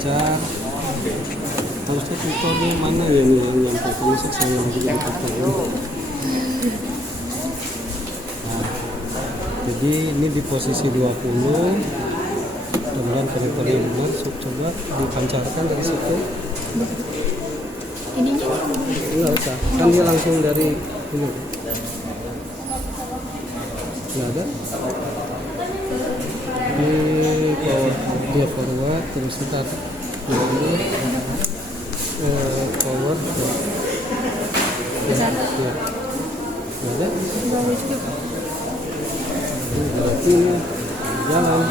pancar. Harusnya tutornya mana ya nih yang nyampaikan, masa saya lagi di kantor ini. Nah, jadi ini di posisi 20. Kemudian kali benar, coba dipancarkan dari situ. Ininya Enggak usah, kan dia langsung dari ini. Nggak ada. Ini dia forward, terus kita ini forward. Ya. Nggak ada. bagus juga. Ini berarti ini jalan.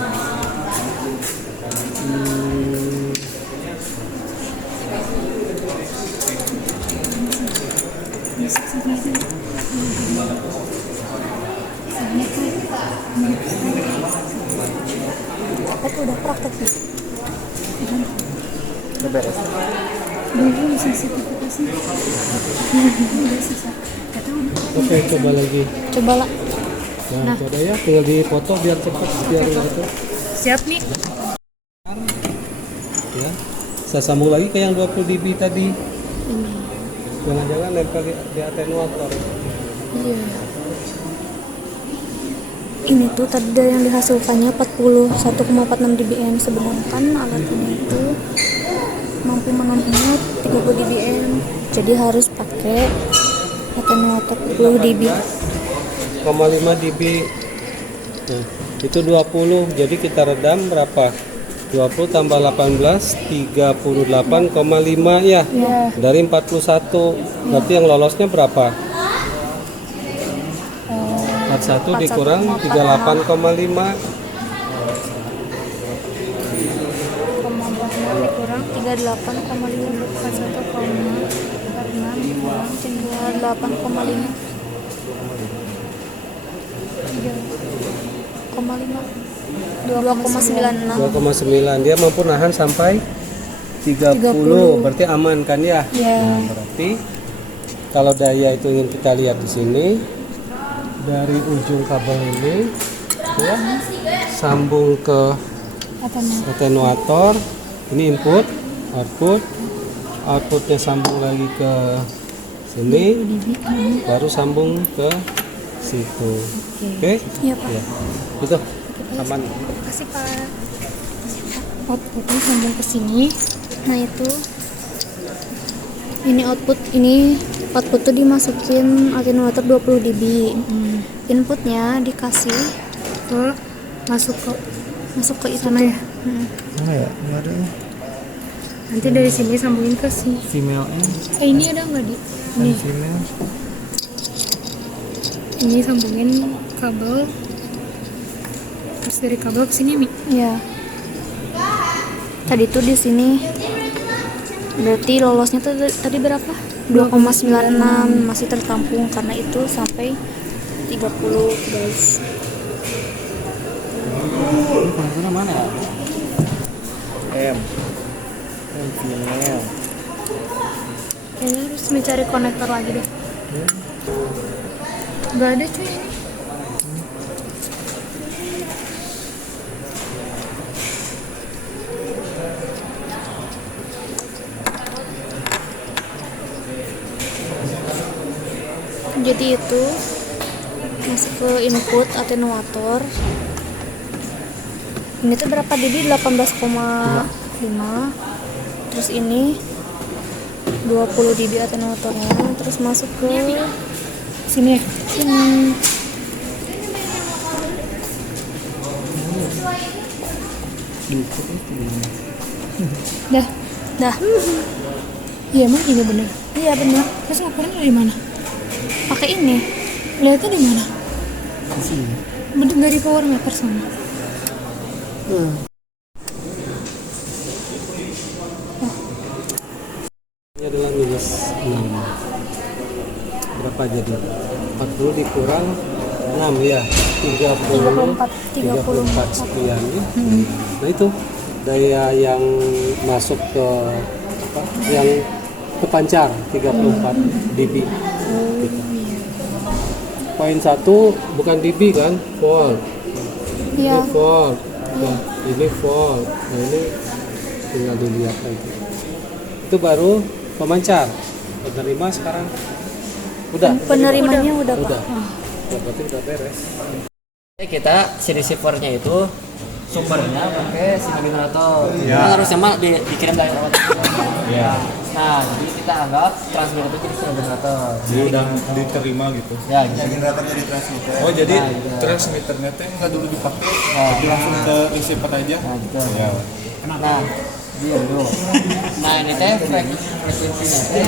Aku udah praktek nih. Udah beres. Belum sertifikasi. Udah sisa. Kata udah. Oke, coba lagi. Coba lah. Nah, coba ya, tinggal dipoto biar cepat, biar gitu. Siap nih. Ya, saya sambung lagi ke yang 20 dB tadi. Ini. Jangan-jangan nempel di atenuator. Iya. Ini tuh tadi yang dihasilkannya 41,46 dBm, sedangkan alat ini itu mampu menampungnya 30 dBm. Jadi harus pakai atenuator 10 dB. 0,5 dB. Nah, itu 20. Jadi kita redam berapa? 20 tambah 18, 38,5 ya. Ya. Dari 41. Berarti yang lolosnya berapa? 41 dikurang 38,5. Dikurang 38,5 bukan 1,5 karena dikurang 38,5 2,96. 2,9. Dia mampu nahan sampai 30. Berarti aman kan ya? Ya. Nah, berarti kalau daya itu ingin kita lihat di sini, dari ujung kabel ini ya, sambung ke atenuator. Ini input, outputnya sambung lagi ke sini, baru sambung ke situ. Oke? Iya, Pak. Ya. Itu aman. Kasih, Pak. Outputnya sambung ke sini. Nah, itu ini output tuh dimasukin atenuator 20 dB. Inputnya dikasih ke masuk ke itu tuh. Oh ya, enggak ada. Nanti dari sini sambungin ke si Female ini ada nggak di ini female. ini sambungin kabel, terus dari kabel ke sini Mi. Ya, tadi tuh di sini berarti lolosnya tuh tadi berapa? 2,96, masih tertampung karena itu sampai 30 guys. Ini konektornya mana ya? M female. Kayaknya harus mencari konektor lagi deh. Gak ada cuy ini. Jadi itu masuk ke input atenuator. Ini tuh berapa dB? 18,5. Terus ini 20 dB atenuatornya, terus masuk ke sini. Dah. Iya emang ini bener. Iya bener. Terus ngukurnya dari mana? Pakai ini. Lihatnya di mana? Di sini. Bener dari power meter sama. Ini adalah minus 6. Berapa jadi? 40 dikurang 6 ya. 34 sekian ya. Nah itu daya yang masuk ke apa? Yang kepancar 34 dB. Gitu. Poin 1 bukan dB kan? Volt. Iya. Ini volt. Nah, ini volt. Nah, ini tinggal dilihat lagi. Itu baru pemancar. Penerima sekarang udah. Penerimanya udah Pak. Udah. Ya, berarti udah beres. Kita si receivernya itu sumbernya pakai si generator. Nah, harusnya mah dikirim dari rawat. Ya. Nah, jadi kita anggap transmitter itu jadi si generator. Jadi udah diterima gitu. Ya, gitu. Generatornya di transmitter. Oh jadi Nah, gitu. transmitternya teh nggak dulu dipakai, Nah, tapi langsung ke receiver aja. Nah, gitu. Ya. Nah, dia dulu. Nah, ini teh frekuensinya teh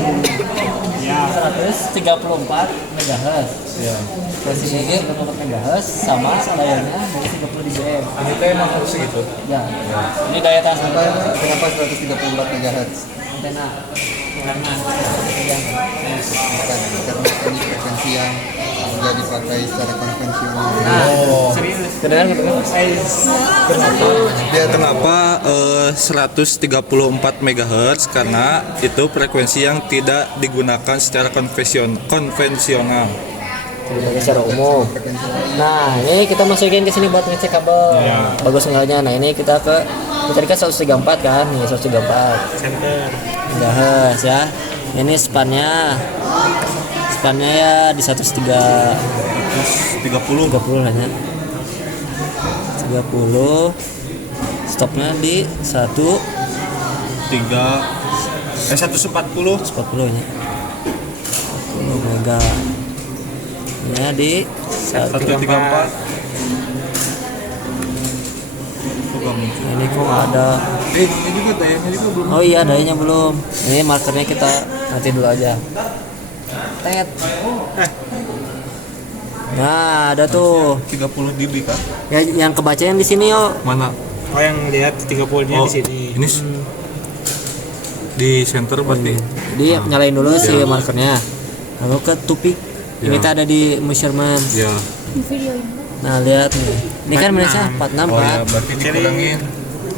134 MHz. Ya. Frekuensinya 134 MHz sama dayanya 30 dBm. Ini teh emang harus gitu. Ya. Ini daya transmitter Kenapa 134 MHz? antena. Bukan, karena ini frekuensi yang sudah dipakai secara konvensional. Nah, serius. Kedengar Kenapa 134 MHz? Karena itu frekuensi yang tidak digunakan secara konvensional. secara umum. Nah, ini kita masukin ke sini buat ngecek kabel. Bagus enggaknya. Nah, ini kita tadi kan 134 kan? Nih 134. Center. MHz ya. Ini spannya ya di 130 hanya. 30. Stopnya di 140 nya. 10 mega. Nya di 134. Nah, ini kok ada. Ini juga dayanya juga belum. Oh iya, dayanya belum. Ini markernya kita nanti dulu aja. Tet. Nah, ada tuh. 30 dB kan? Ya, yang kebaca yang di sini yuk. Mana? Oh, yang lihat 30-nya di sini. Ini di center berarti. Jadi nyalain dulu si markernya. Lalu ke tupik. Ini Ya. tuh ada di measurement. Ya. Di video ini Nah, lihat nih. Ini kan Malaysia 46 Oh ya, kan. berarti dikurangin.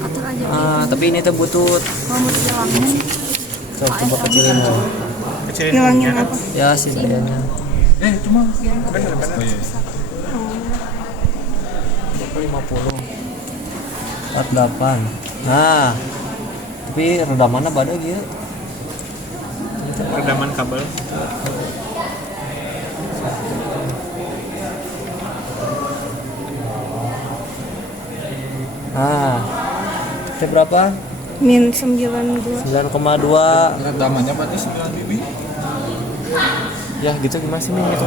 atur aja. Tapi ini tuh butut. Kalau mau dihilangin, Coba kecilin. Hilangin apa? Ya, si dayanya. Cuma. Oh, iya. 50 48. Nah, tapi redamannya bada gitu. Redaman kabel. Nah, itu berapa? min 92. 9,2. Redamannya berarti 9 dB. Ya, gitu gimana sih nih gitu.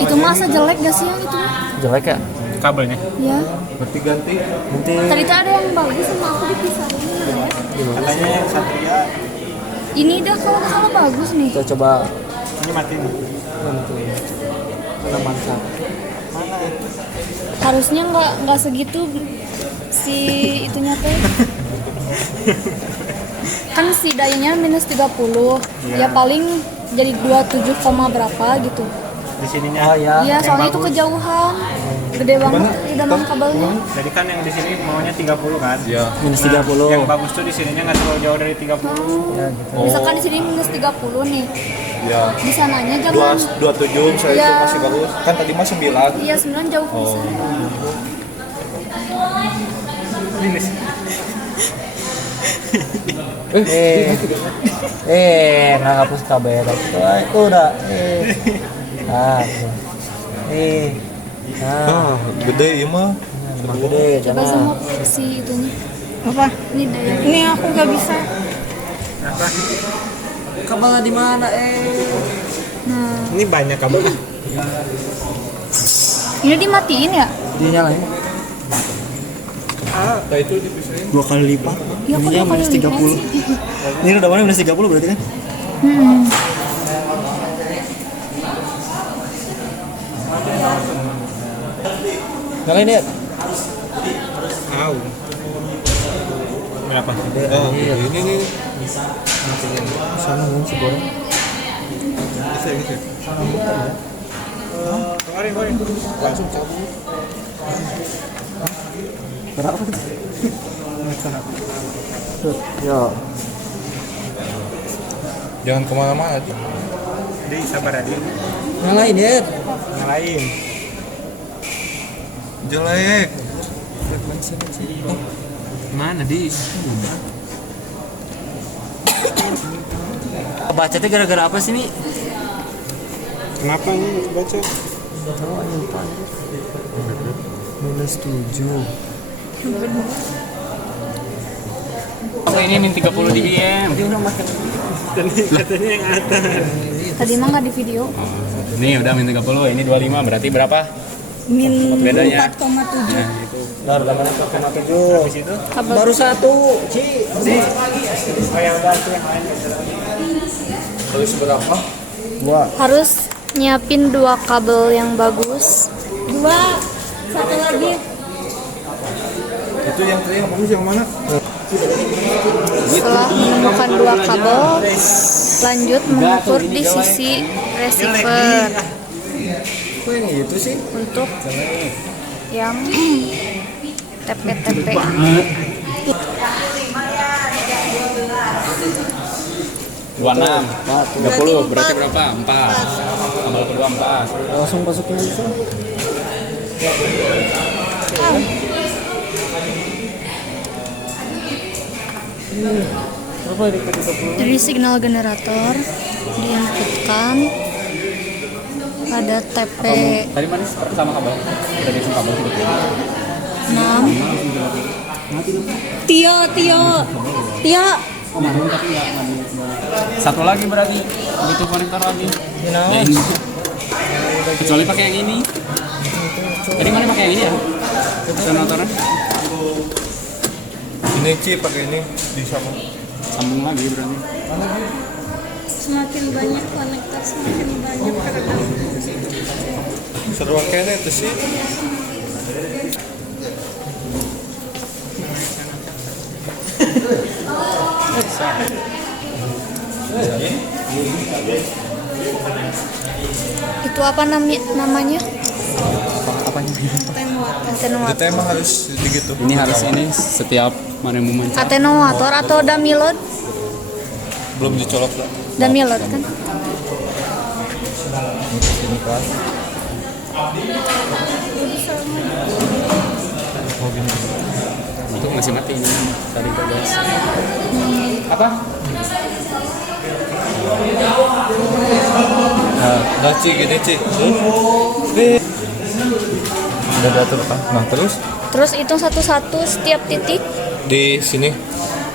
Itu masa jelek gak sih yang itu? Jelek ya? Kabelnya. Ya. Berarti ganti. Nanti Tadi tuh ada yang bagus sama aku dipisahin ya. Katanya yang Satria Ini dah kalau nggak salah bagus nih. kita coba ini mati nih. kita masak. Harusnya nggak segitu si itunya teh. Kan si dayanya minus 30. Ya paling jadi 27, berapa gitu. Di sininya. Oh ya. Iya, soalnya itu kejauhan. Gede banget redaman kabelnya. Jadi kan yang di sini maunya 30 kan? Ya. Minus Nah, 30. yang bagus tuh di sininya nggak terlalu jauh dari 30. Ya, gitu. Misalkan di sini minus 30 nih. Ya. Di sananya jangan. 27 saya Ya. itu masih bagus. Kan tadi mah 9. Iya, 9 jauh ke sana. Nggak hapus kabel. Udah. Nah. Nah, Gede iya mah. emang gede. Coba Jangan. sama si itunya. Apa? Ini daya. Ini aku gak bisa. Kabelnya di mana? Nah, Ini banyak kabel. ini dimatiin ya? Dinyalain. Nah itu dipisahin. 2 kali lipat. Ya, kok Ininya dua kali minus lipat 30. Ini udah mana minus 30 berarti kan? Nyalain ya? Tahu. Berapa? Oh, ini nih. Sana mau segoreng. Keluarin. Langsung cabut. Berapa? Ya. Jangan kemana-mana. Di sabar aja. Nyalain ya. Nyalain. Jelek. Mana di? Baca teh gara-gara apa sih nih? Kenapa ini baca? Oh, ini min 30 dBm. Katanya yang atas. Tadi mah nggak di video. Ini udah min 30, ini 25, berarti berapa? Min Bedanya. 4,7. Baru gambarnya 4,7. Habis itu Baru satu, Ci. Harus berapa? Harus nyiapin 2 kabel yang bagus. 2, satu lagi. Itu yang tadi yang bagus yang mana? Setelah menemukan 2 kabel, lanjut mengukur di sisi receiver Kok yang gitu sih? untuk yang TP-TP. 26, 30, berarti berapa? 4. Tambah kedua 4. Langsung masukin aja. Dari signal generator diinputkan pada TP Tadi mana sama kabel? Tadi sama kabel. 6. Tio. Satu lagi berarti butuh konektor lagi. Ya, ini. Kecuali pakai yang ini. Tadi mana pakai yang ini ya? Konektornya Ini Ci pakai ini di sama. sambung lagi berarti. Semakin banyak konektor, semakin banyak peredam. Seruan kayaknya itu sih. Itu apa namanya? Apanya? Atenuator. Kita emang harus begitu. Ini harus ini setiap mana mau mencet. Atenuator atau dummy load? Belum dicolok lah. Dummy load kan? Untuk masih mati ini tadi guys. Apa? Nah Ci gini Ci. Udah diatur kan? Nah terus Terus hitung satu-satu setiap titik. di sini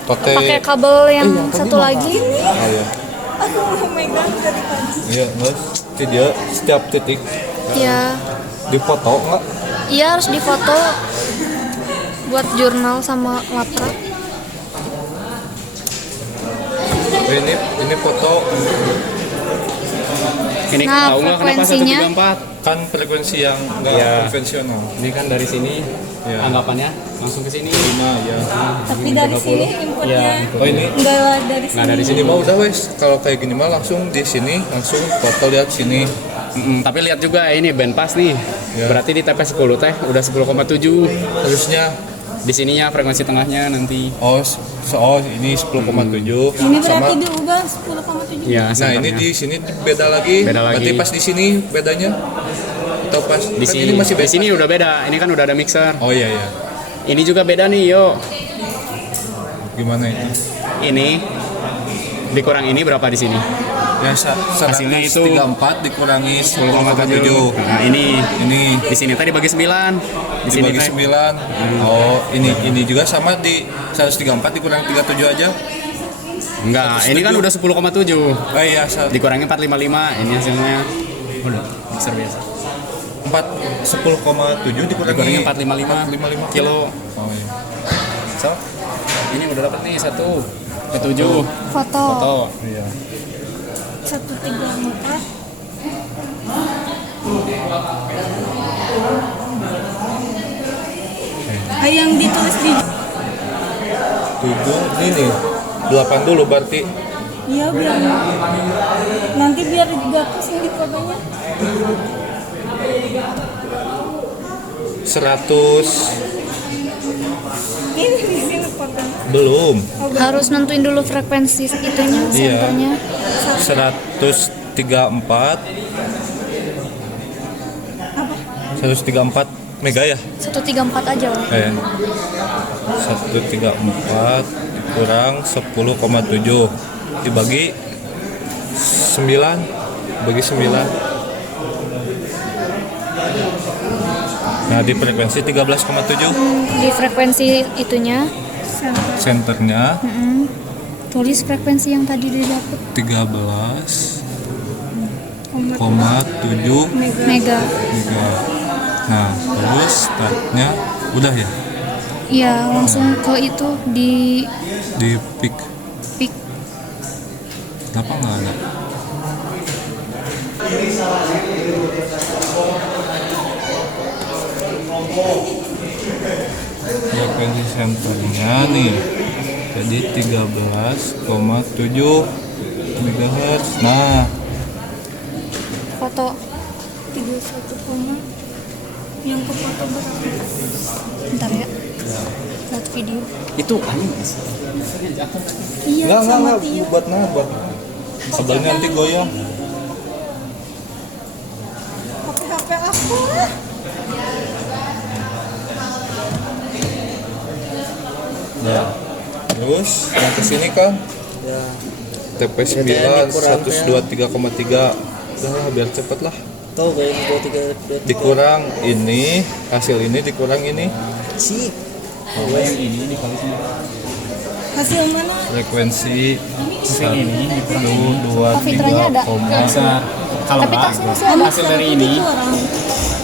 tote. Pakai kabel yang satu lagi. Oh iya. Iya, terus Ci dia setiap titik Ya, dipoto nggak? iya harus difoto buat jurnal sama laptop. Ini foto Ini Nah, tahu nggak kenapa frekuensinya? 134? kan frekuensi yang nggak Iya. konvensional. Ini kan dari sini Iya. anggapannya langsung ke sini. Nah ya. Tapi dari sini inputnya Iya. Oh ini enggak dari Nggak dari ini sini. mah udah wes. Kalau kayak gini mah langsung di sini langsung foto lihat sini. Tapi lihat juga ini band pas nih. Ya. Berarti di TP 10 teh udah 10,7. Harusnya Di sininya frekuensi tengahnya nanti. oh ini 10,7 Ini sama. berarti diubah 10,7. Ya, Nah ini senternya. di sini beda lagi. Beda lagi. Berarti pas di sini bedanya atau pas Di kan sini ini masih di beda. sini udah beda. Ini kan udah ada mixer. Oh iya iya. Ini juga beda nih, yo. Gimana itu? Ini dikurang ini berapa di sini? Ya Hasilnya itu 34 dikurangi 10,7. Nah, ini Ini di sini tadi bagi 9. Di sini dibagi teh 9. Oh, ini juga sama di 134 dikurangi 37 aja. enggak, ini kan udah 10,7. Oh iya, Dikurangi 455. Ini hasilnya udah mixer biasa. 10,7 Dikurangi dikurangi 455 kilo. Oh iya. So, Ini udah dapat nih 1 ke 7 Foto. foto. iya. 134. Yang ditulis di 7 ini 8 dulu berarti. iya biar nanti biar dihapus yang di fotonya. 100 Ini di sini fotonya. belum. Harus nentuin dulu frekuensi itunya, Iya. senternya. 134 134 mega ya? 134 aja lah. 134 dikurang 10,7 dibagi 9 bagi 9. Nah, di frekuensi 13,7 Di frekuensi itunya senternya tulis frekuensi yang tadi didapat 13,7 mega. Nah, terus startnya udah ya Iya, langsung ke itu di di peak. peak. Kenapa nggak ada? Frekuensi senternya nih jadi 13,7 MHz. Nah, Foto 31, yang ke foto berapa? Bentar ya. Lihat video. Itu anjing Mas. Iya, sama Tio. buat nabah. Kabelnya nanti goyang. HP aku. Ya. Terus yang kesini kan Ya. TP9 dikurang, 123,3. Udah biar cepet lah. Tahu kayak 23 Dikurang ini, hasil ini dikurang ini. sih. Yang ini dikali sama Hasil mana? Frekuensi yang ini dikurang 1, 2, Fitranya ada. 3, bisa kalau Tapi nggak tasnya masih ada. hasil dari ini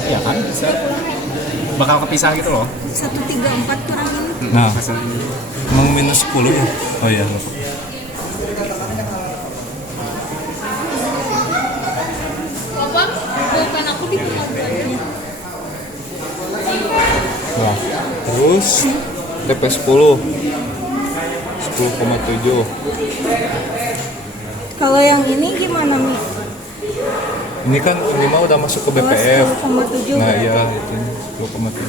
ya kan bisa bakal kepisah gitu loh 134 kurangin. Nah, hasil ini. emang minus 10 ya? Oh iya. Bukan aku di Nah, terus TP10 10,7. Kalau yang ini gimana, Mi? Ini kan ini mah udah masuk ke BPF. 10,7. Nah, iya itu 10,7.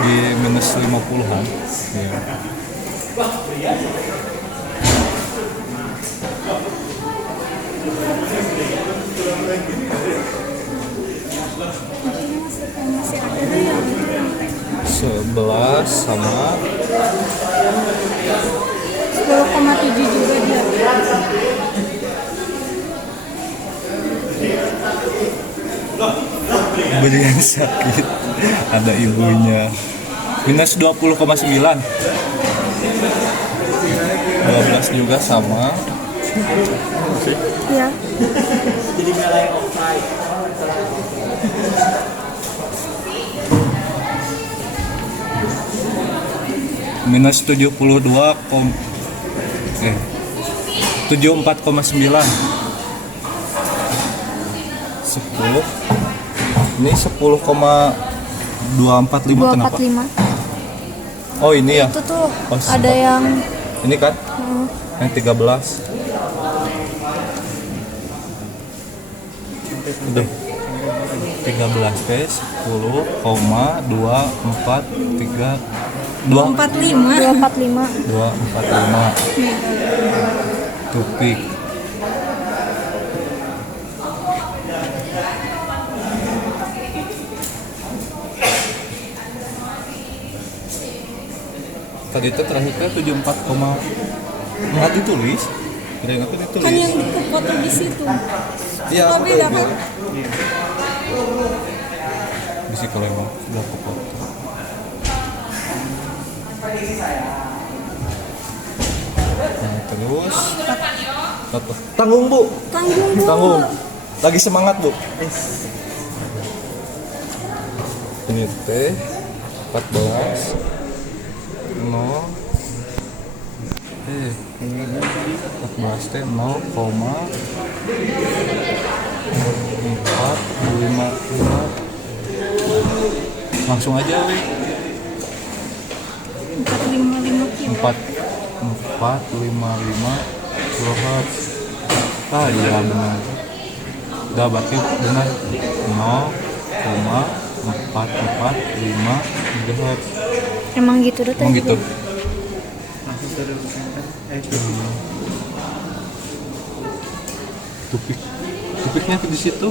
Di minus 50-an. Ya. Masih ada deh yang 11 sama 10,7 juga dia. beli yang sakit. Ada ibunya. Minus 20,9. 12 juga sama. Iya. Minus 74,9. 10. Ini 10,245 kenapa? 245. Oh, ini ya. Itu tuh Oh, ada yang Ini kan yang 13. Udah. 13 teh 10,243 245. 245 tupik. Tadi itu terakhirnya 74, nggak ditulis. Ada yang aku ditulis. Kan yang foto di situ. Iya, Oh, aku beda tahu, kan? beda. Bisa kalau emang sudah aku foto. Nah, terus apa? Tanggung, Bu. Tanggung, Bu. Tanggung. Lagi semangat, Bu. Ini teh 14 0 14 teh 0,455. Langsung aja, weh. 455 455 kHz. Ah, iya benar. Udah berarti benar 0,445 MHz. Emang gitu deh Emang tadi. gitu. Tupiknya di situ.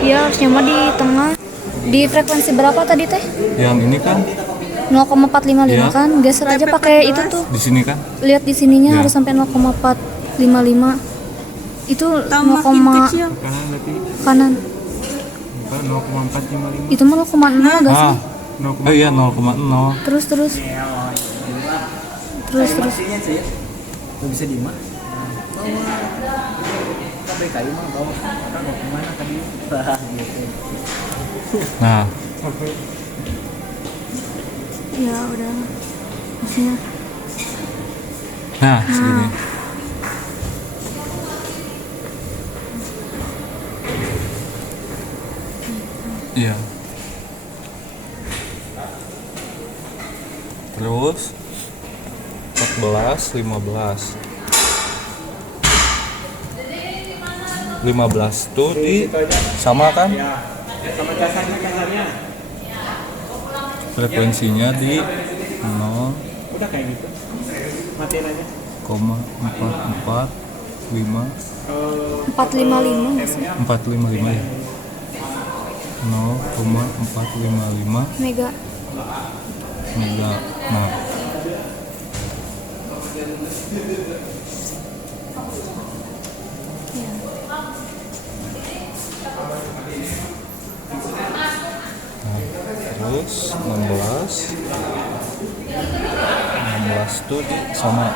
Iya, harusnya mah di tengah. Di frekuensi berapa tadi teh? Yang ini kan 0,455 Iya. kan, geser aja pakai itu tuh. Di sini kan? Lihat di sininya Iya. harus sampai 0,455. Itu 0, Kanan berarti kanan. 0,455. Itu mah 0,0 enggak sih? Oh iya 0,0. Terus. Terus. Nggak bisa di mana? Bawa kayu mah bawa orang mau kemana tadi? Gitu. Nah, Ya udah. Maksudnya nah segini. Iya. Terus 14, 15. 15 tuh di sama kan? Sama dasarnya. Frekuensinya di 0,445 Udah kayak gitu. Matiin aja. 455 nggak sih? 455 ya. 0,455 Mega. mega. Nah, Ya. terus 16 tuh di sama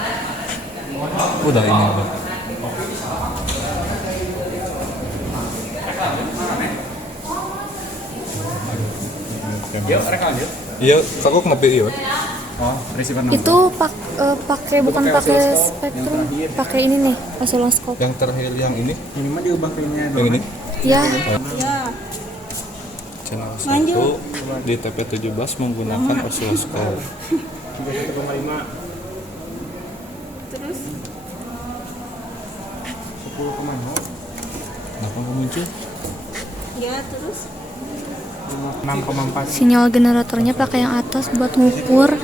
udah ini udah. Yuk, rekam yuk. Iya, aku kenapa iya? Oh, receiver Itu pakai bukan pakai spektrum, pakai ini nih, oscilloscope. Yang terakhir yang ini, Ini mah diubah pinnya yang ini. Ya, Channel 1 di TP17 menggunakan oscilloscope. 31,5. Terus 10,0. Kenapa nggak muncul? 6,4. sinyal generatornya pakai yang atas buat ngukur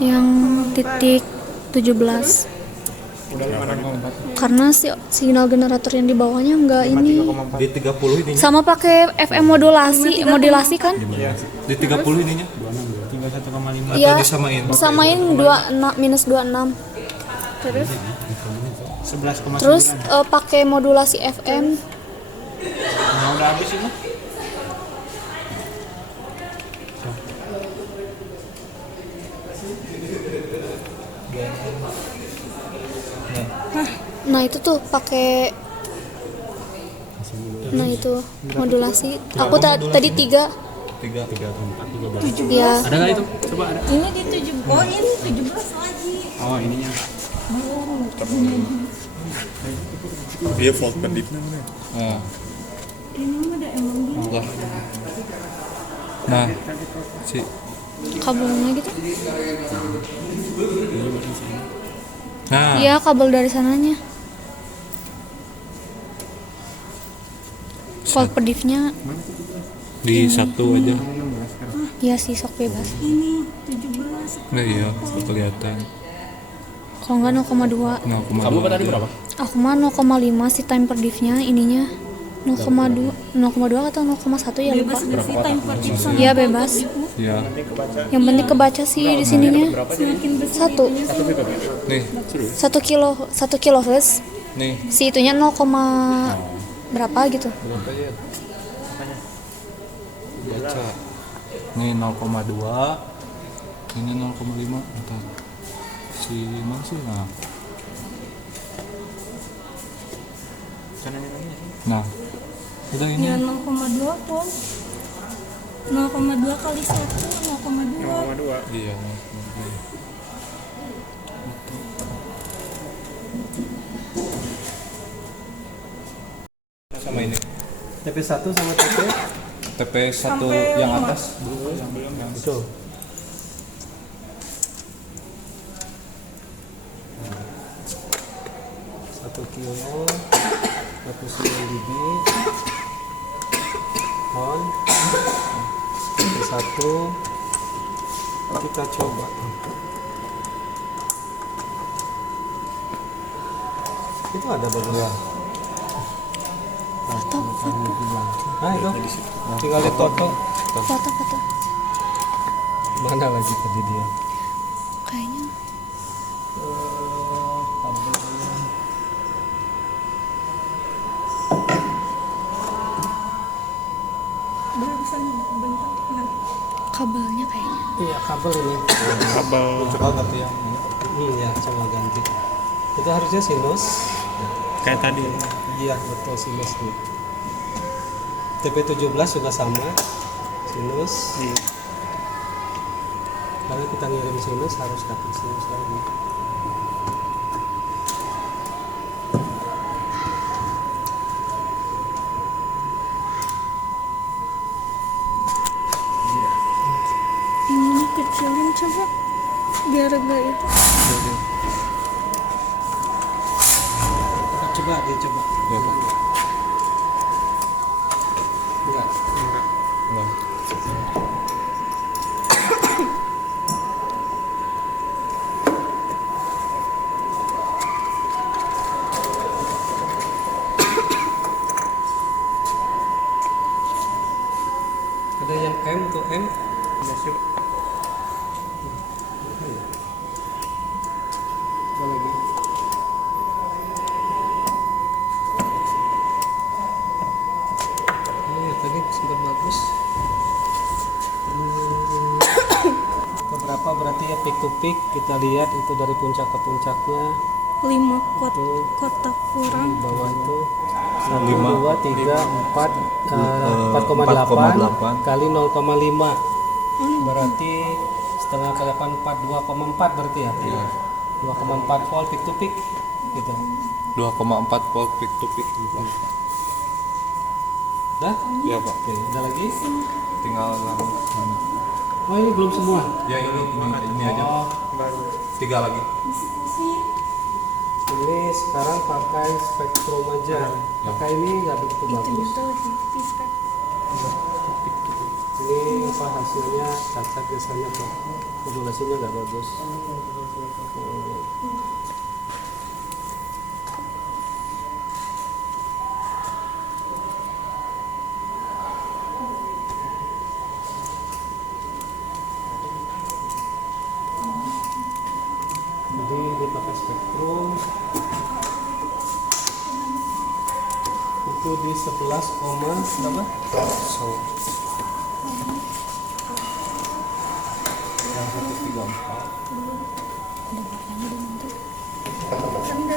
yang titik 17. Udah 6,4. Karena sinyal generator yang di bawahnya enggak ini. 3,4. Di 30 ininya. Sama pakai FM modulasi kan? Di 30 ininya. 31,5. Atau Iya. disamain? Samain 26 minus 26. Terus 11,9. terus pakai modulasi FM. Nah, udah habis ini. Nah, itu tuh pakai Nah, itu modulasi. Aku tadi 3. 3. Ya. Ada nggak itu? Coba ada. Ini di 7, oh ini 17 lagi. Oh, ininya. Iya, volt pendipnya mana? Nah. Ini mah ada emang dia. Lah. Nah, si Kabelnya gitu. nah, Iya, kabel dari sananya. Volt predifnya di satu aja. ya sih sok bebas. Ini 17. Nah, iya, kelihatan. Kalau enggak 0,2. 0,2. Kamu tadi berapa? Aku mah 0,5 si time predifnya, ininya 0,2 atau 0,1 ya lupa. Bebas nggak sih time partition? Iya bebas. Iya. Yang penting kebaca sih di sininya. Semakin besar 1 Nih, 1 kilohertz. nih. Si itunya 0, berapa gitu. Berapa ya? Baca. Nih 0,2. Ini 0,5. Entar. Si mana sih? Nah. Nah. Udah ini. Ya 0,2 pun. 0,2 kali 1 0,2. 0,2. Iya. Sama ini. TP1 sama TP1 yang atas. Yang belum yang itu. Satu kilo, 49 dB, on, TP1, kita coba. Itu ada bagus ya. Foto. Nah itu, tinggal di foto. Foto. Mana lagi tadi dia? Kayaknya Kabelnya. Barusan bentar. Nah, kabelnya kayaknya. Iya, kabel ini. Kabel. Coba ganti yang ini. Iya, coba ganti. Itu harusnya sinus. Kayak tadi. Iya, betul sinus nih. TP17 juga sama. Sinus. Iya. Kalau kita ngirim sinus harus dapat sinus lagi. ini kecilin coba biar enggak itu. Coba dicoba. Ya, Pak. Enggak. Enggak. Ada yang M tuh M. Masuk. Coba lagi. Oh, tadi sempat bagus. Keberapa berarti ya peak to peak kita lihat itu dari puncak ke puncaknya 5 kotak kurang. di bawah itu 1, Lima. 2, 3, 4, 4,8 kali 0,5 berarti setengah kali 8, 2,4 berarti ya? 2,4 volt peak to peak gitu. 2,4 volt peak to peak. Dah? Iya, Pak. Oke, ada lagi? Tinggal yang mana? Oh, ini belum semua. Ya ini aja. Oh, 3 lagi. ini sekarang pakai spektrum aja. Pakai ini nggak begitu bagus. Ini apa hasilnya cacat biasanya tuh. Modulasinya nggak bagus. Jadi dipakai spektrum itu di 11, berapa? So. Yang 134.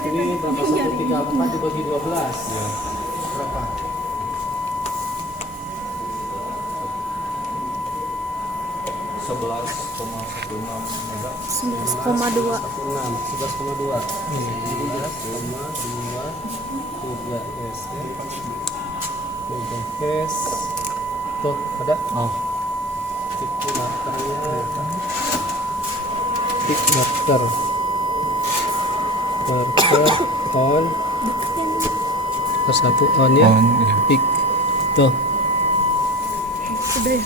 Ini berapa 134 dibagi 12? Ya. Berapa? 11,16 mega. 11,2. 11,2. 11,2 megahertz. Tuh, ada Oh, peak adapternya. Peak adapter. On. Terus satu on ya. on, iya. Peak. Tuh, Udah ya.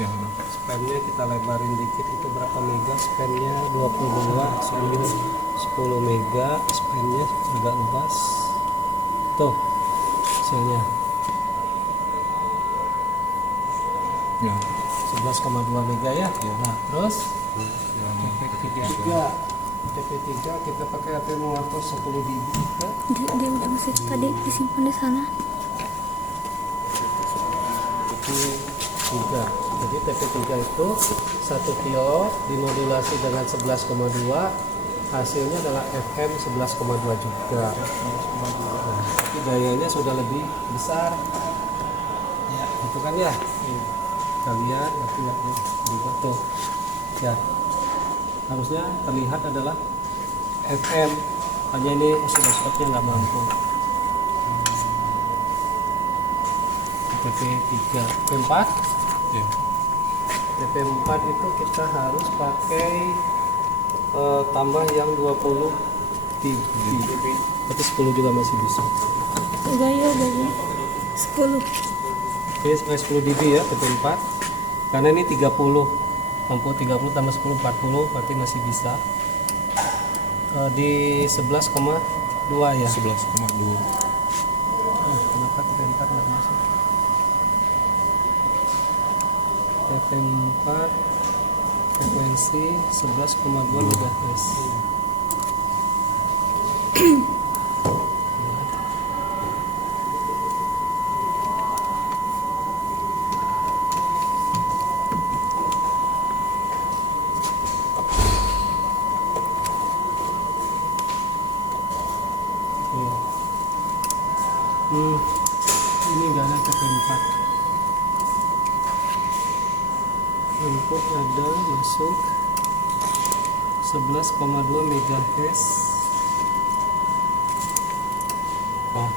Ya, udah. spannya kita lebarin dikit, itu berapa mega spannya? 22, sambil 10 mega spannya agak luas. Tuh hasilnya Ya. 11,2 mega ya. Nah terus Ya. TP3 kita pakai atenuator 10 dB juga. Dia udah masih tadi disimpan di sana. TP3, jadi TP3 itu 1 kilo dimodulasi dengan 11,2, hasilnya adalah FM 11,2 juga. Nah, tapi dayanya sudah lebih besar ya, itu kan ya. Kita lihat nanti ya, juga tuh ya, harusnya terlihat adalah FM, hanya ini oscilloscope-nya nggak mampu. TP3, TP4, Ya. TP4 itu kita harus pakai tambah yang 20 dB, tapi 10 juga masih bisa. Gaya 10. Ini sampai 10 dB ya TP4, karena ini 30, mampu 30 tambah 10 40, berarti masih bisa. Di 11,2 ya. 11,2. Kenapa TP4 nggak masuk? TP4 frekuensi 11,2 MHz. Ini enggak ada TP4. Input ada masuk 11,2 MHz. Nah,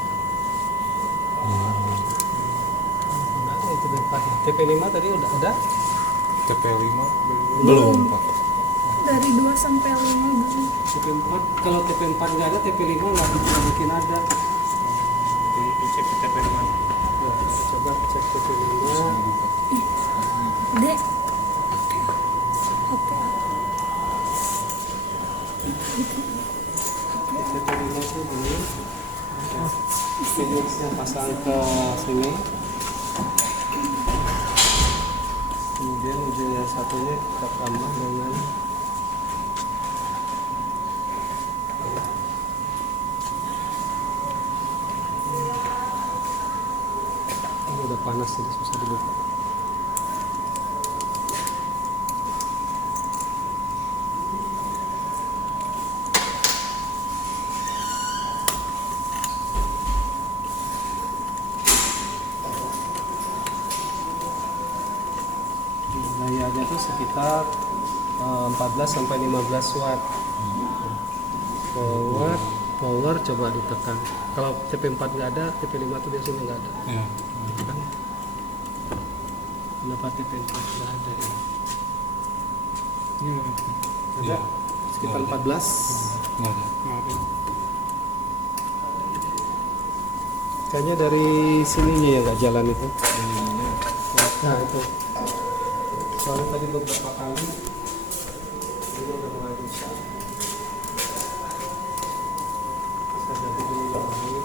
itu TP4. TP5 tadi udah ada. TP5 belum Pak. Dari 2 sampai 5 belum. TP4 kalau TP4 nggak ada, TP5 nggak mungkin ada. Cek TP5. Ya, coba cek TP5. Dek. HP TP5 itu begini. Phoenixnya pasang ke sini. Kemudian yang satunya kita tambah dengan ini udah panas jadi susah dibuka. Dayanya itu sekitar 14 sampai 15 watt. Power coba ditekan. Kalau TP4 nggak ada, TP5 itu biasanya nggak ada. Ya. Kan? Kenapa TP4 nggak ada ya? Ada sekitar 14. Nggak ada. Kayaknya dari sininya ya nggak jalan itu. Nah itu. Soalnya tadi beberapa kali ini udah mulai rusak. Bisa jadi dulu lagi.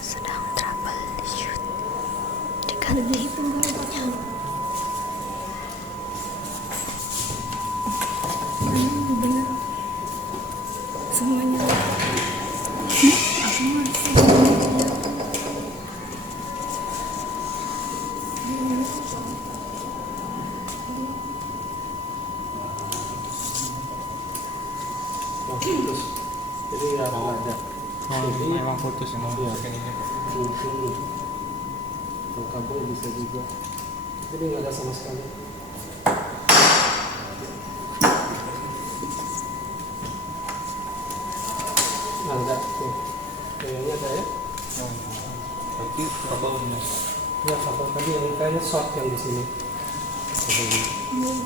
Sedang troubleshoot. Lebih hitung berapa? Benar. Semuanya. Putus. Jadi nggak ada. Jadi Memang putus emang. iya. Mungkin kalau kabel bisa juga. Jadi nggak ada sama sekali. Nah, ada tuh. Kayaknya ada ya. Berarti kabelnya. Ya kabel tadi yang kayaknya short yang di sini. Jadi,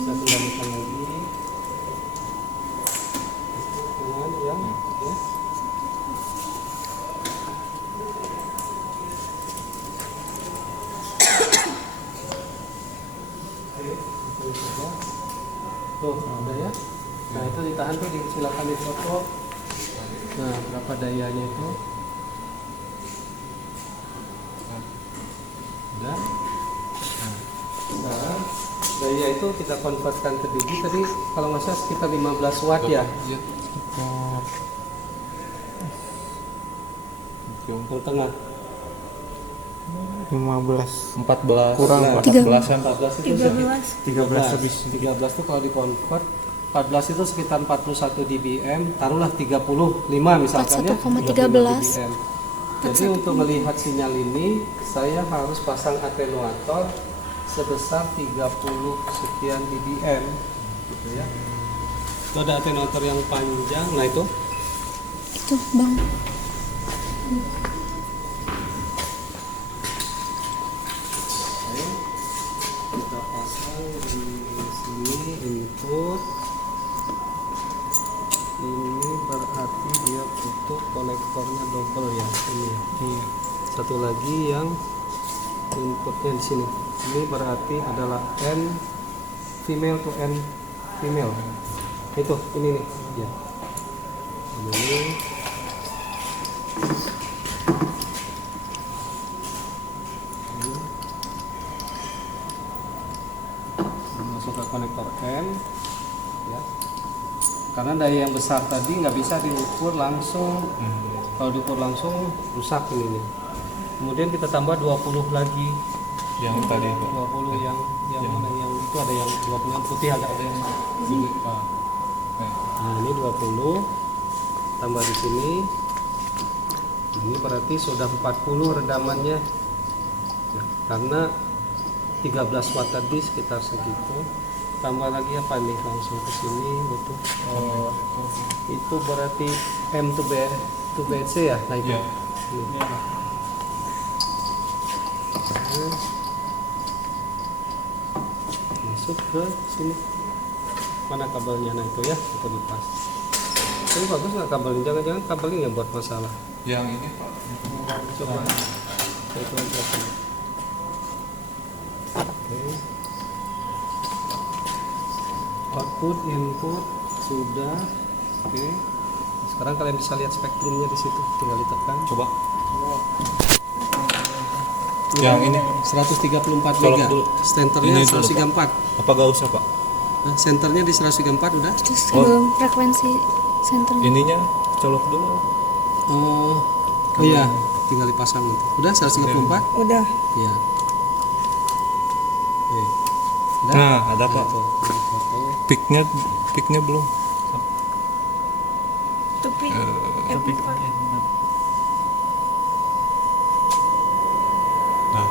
saya kembalikan lagi. Dengan yang ya. Oke, kita coba. Tuh, ada ya. Nah, itu ditahan tuh, silakan difoto. Nah, berapa dayanya itu? Udah. Nah, sekarang daya itu kita konvertkan ke dB tadi kalau nggak salah sekitar 15 watt ya. Yang tengah 14 kurang 14-an 14 itu 13. 13 itu kalau dikonvert 14 itu sekitar 41 dBm, taruhlah 35 misalkan ya. 41,13. dBm. Jadi untuk melihat sinyal ini saya harus pasang atenuator sebesar 30 sekian dBm gitu ya. Itu ada atenuator yang panjang, nah itu Itu bang. Oke. Kita pasang di sini input. Ini berarti dia butuh konektornya double ya ini. Iya. Satu lagi yang inputnya di sini. Ini berarti adalah N female to N female. Itu ini nih. Ya. Ini masuk ke konektor M, ya. Karena daya yang besar tadi nggak bisa diukur langsung. Kalau diukur langsung rusak ini nih. Kemudian kita tambah 20 lagi. Yang tadi 20 yang mana yang itu ada yang 20 yang putih ada yang biru. Nah, ini 20 tambah di sini. Ini berarti sudah 40 redamannya. Nah, karena 13 watt tadi sekitar segitu. Tambah lagi apa nih langsung ke sini betul. Itu berarti M to BC ya naik. Iya. Masuk ke sini. Mana kabelnya? Nah itu ya, itu lepas. Ini bagus nggak kabelnya? Jangan-jangan kabelnya yang buat masalah. Yang ini Pak. Coba. Itu aja. Oke. Output, input sudah. Oke. Sekarang kalian bisa lihat spektrumnya di situ. Tinggal ditekan. Coba. Yang ini 134 Colok mega. dulu. Senternya Ini dulu, 134. apa gak usah Pak? Nah, senternya di 134 udah. Terus sebelum frekuensi senternya. Ininya colok dulu. Oh iya, tinggal dipasang itu. Udah 134? Udah. Iya. Oke. Udah? Nah, ada Pak. Tuh, ini foto. Piknya belum. Tapi Nah,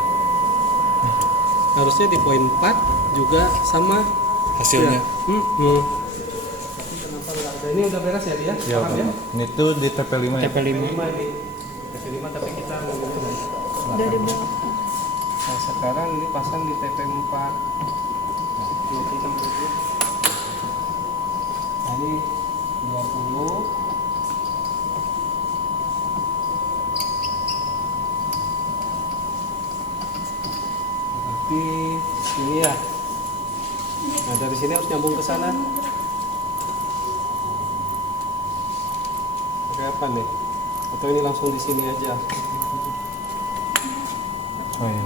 Harusnya di poin 4 juga sama hasilnya. Tapi kenapa nggak ada? Ini udah beres ya dia? Ya, Paham ya? ini tuh di TP5 ya. TP5. TP5 tapi kita ngomongin dari bawah. Nah, sekarang ini pasang di TP4. Nah, ini 20. Berarti ini ya. Nah, dari sini harus nyambung ke sana. Pakai apa nih? Atau ini langsung di sini aja? Oh iya.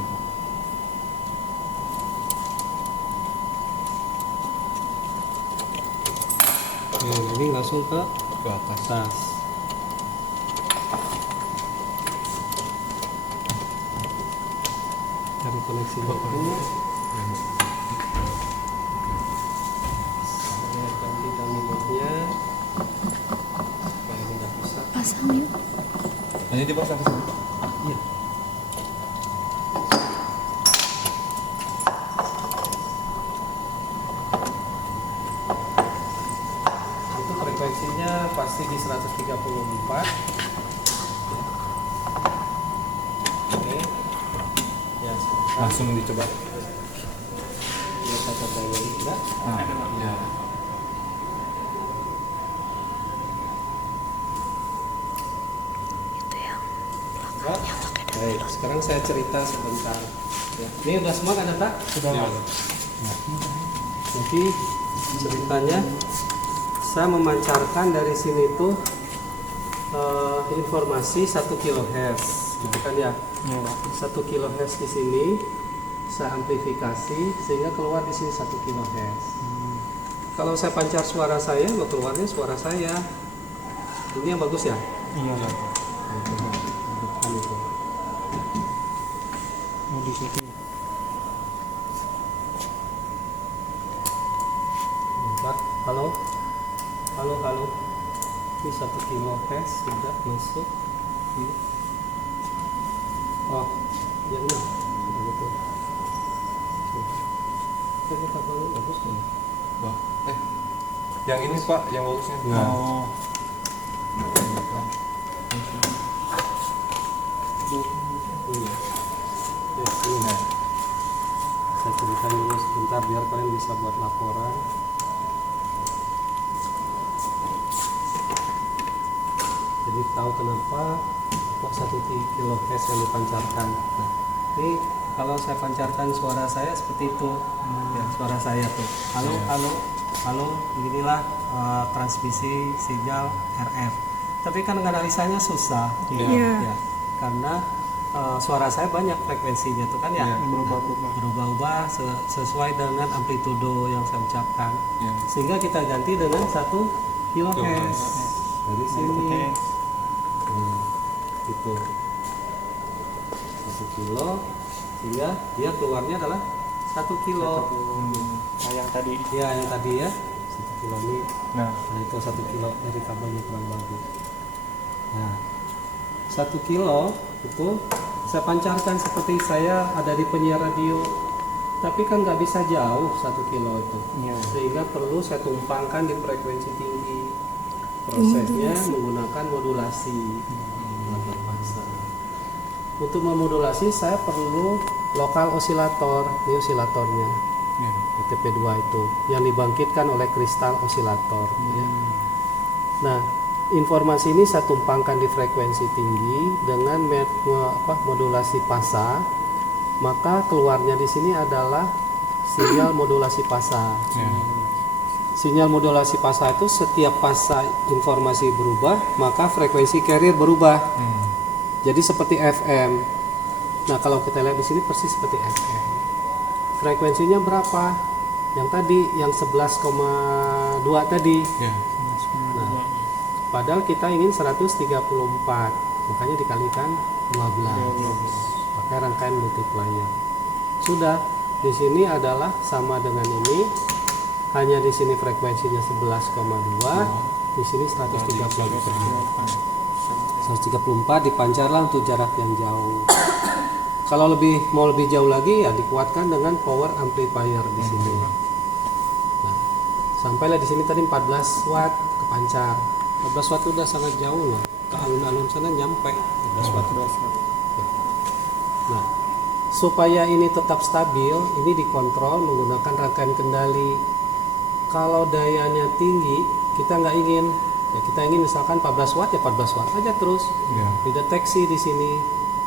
Ini langsung ke atas. atas. Cari koneksi bakunya. Saya ganti dummy-nya supaya ini nggak rusak. Pasang yuk. Ini dipasang ke sini. Iya. Itu frekuensinya pasti di 134. Oke. Ya, Langsung dicoba. ya saya coba ini enggak. Nah, ya. Itu yang Enggak. Baik, sekarang saya cerita sebentar. Ya. Ini udah semua kan, Pak? Sudah. Ya. Jadi ceritanya saya memancarkan dari sini tuh informasi 1 kHz, gitu kan ya? 1 kHz di sini saya amplifikasi sehingga keluar di sini 1 kHz. Kalau saya pancar suara saya, lo keluarnya suara saya. Ini yang bagus ya? Iya. Kan itu. Mau di situ. Empat. Halo, halo. Ini 1 kHz sudah masuk. Ini. Oh, ya ini. Betul. Ini kabelnya bagus kan? Wah, yang ini Pak, yang bagusnya. Ya. Oh. Iya. Yes, ini. Saya ceritakan dulu sebentar biar kalian bisa buat laporan. Jadi tahu kenapa kok 1 kHz yang dipancarkan. Nah, ini kalau saya pancarkan suara saya seperti itu, ya, suara saya tuh. Halo, inilah transmisi sinyal RF. Tapi kan analisanya susah, Iya. ya, karena suara saya banyak frekuensinya tuh kan ya, berubah-ubah sesuai dengan amplitudo yang saya ucapkan. Sehingga kita ganti dengan 1 kilohertz dari sini. Gitu. 1 kilo, sehingga dia keluarnya adalah 1 kilo. Yang tadi. Ya, yang tadi ya, 1 kilo ini. Nah itu 1 kilo dari kabelnya kurang bagus. Nah, 1 kilo itu saya pancarkan seperti saya ada di penyiar radio, tapi kan nggak bisa jauh 1 kilo itu, sehingga perlu saya tumpangkan di frekuensi tinggi. Prosesnya menggunakan modulasi. Untuk memodulasi saya perlu lokal osilator, ini osilatornya, TP2 itu yang dibangkitkan oleh kristal osilator. Ya. Nah, informasi ini saya tumpangkan di frekuensi tinggi dengan modulasi pasa, maka keluarnya di sini adalah sinyal modulasi pasa. Sinyal modulasi pasa itu setiap pasa informasi berubah, maka frekuensi carrier berubah. Jadi seperti FM. Nah, kalau kita lihat di sini persis seperti FM. Frekuensinya berapa? Yang tadi, yang 11,2 tadi. Nah, padahal kita ingin 134, makanya dikalikan 12. Pakai rangkaian multiplier. Sudah, di sini adalah sama dengan ini. Hanya di sini frekuensinya 11,2, di sini 134. 134 dipancarlah untuk jarak yang jauh. Kalau mau lebih jauh lagi ya dikuatkan dengan power amplifier di sini. Nah, sampailah di sini tadi 14 watt kepancar. 14 watt udah sangat jauh loh. Ke alun-alun sana nyampe 14 watt. Nah, supaya ini tetap stabil, ini dikontrol menggunakan rangkaian kendali. Kalau dayanya tinggi, kita nggak ingin. Ya, kita ingin misalkan 14 watt ya 14 watt aja terus. Dideteksi di sini.